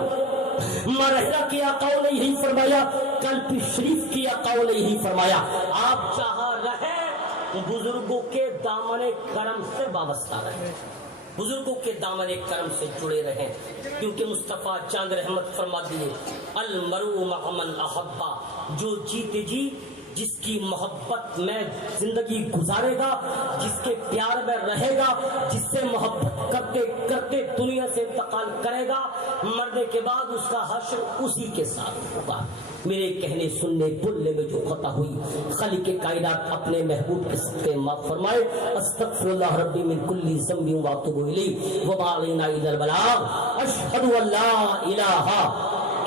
مرحلہ کی آقاؤں نے یہی فرمایا، قلبی شریف کی آقاؤں نے یہی فرمایا۔ آپ چاہا رہے بزرگوں کے دامن کرم سے وابستہ رہے، بزرگوں کے دامن کرم سے جڑے رہیں، کیونکہ مصطفیٰ چاند رحمت فرما دیے، المرء مع من احبا، جو جیتے جی جس کی محبت میں زندگی گزارے گا، جس کے پیار میں رہے گا، جس سے محبت کرتے کرتے دنیا سے انتقال کرے گا، مرنے کے بعد اس کا حشر اسی کے ساتھ ہوگا۔ میرے کہنے سننے بولنے میں جو خطا ہوئی، خالق کائنات اپنے محبوب کے صدقے معاف فرمائے۔ استغفر اللہ ربی من کل ذنب واتوب الیہ وما علینا الا البلاغ۔ اشہد ان لا الہ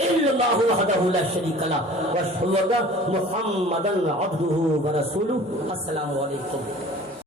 الا اللہ وحدہ لا شریک لہ واشہد ان محمدا عبدہ ورسولہ۔ السلام علیکم۔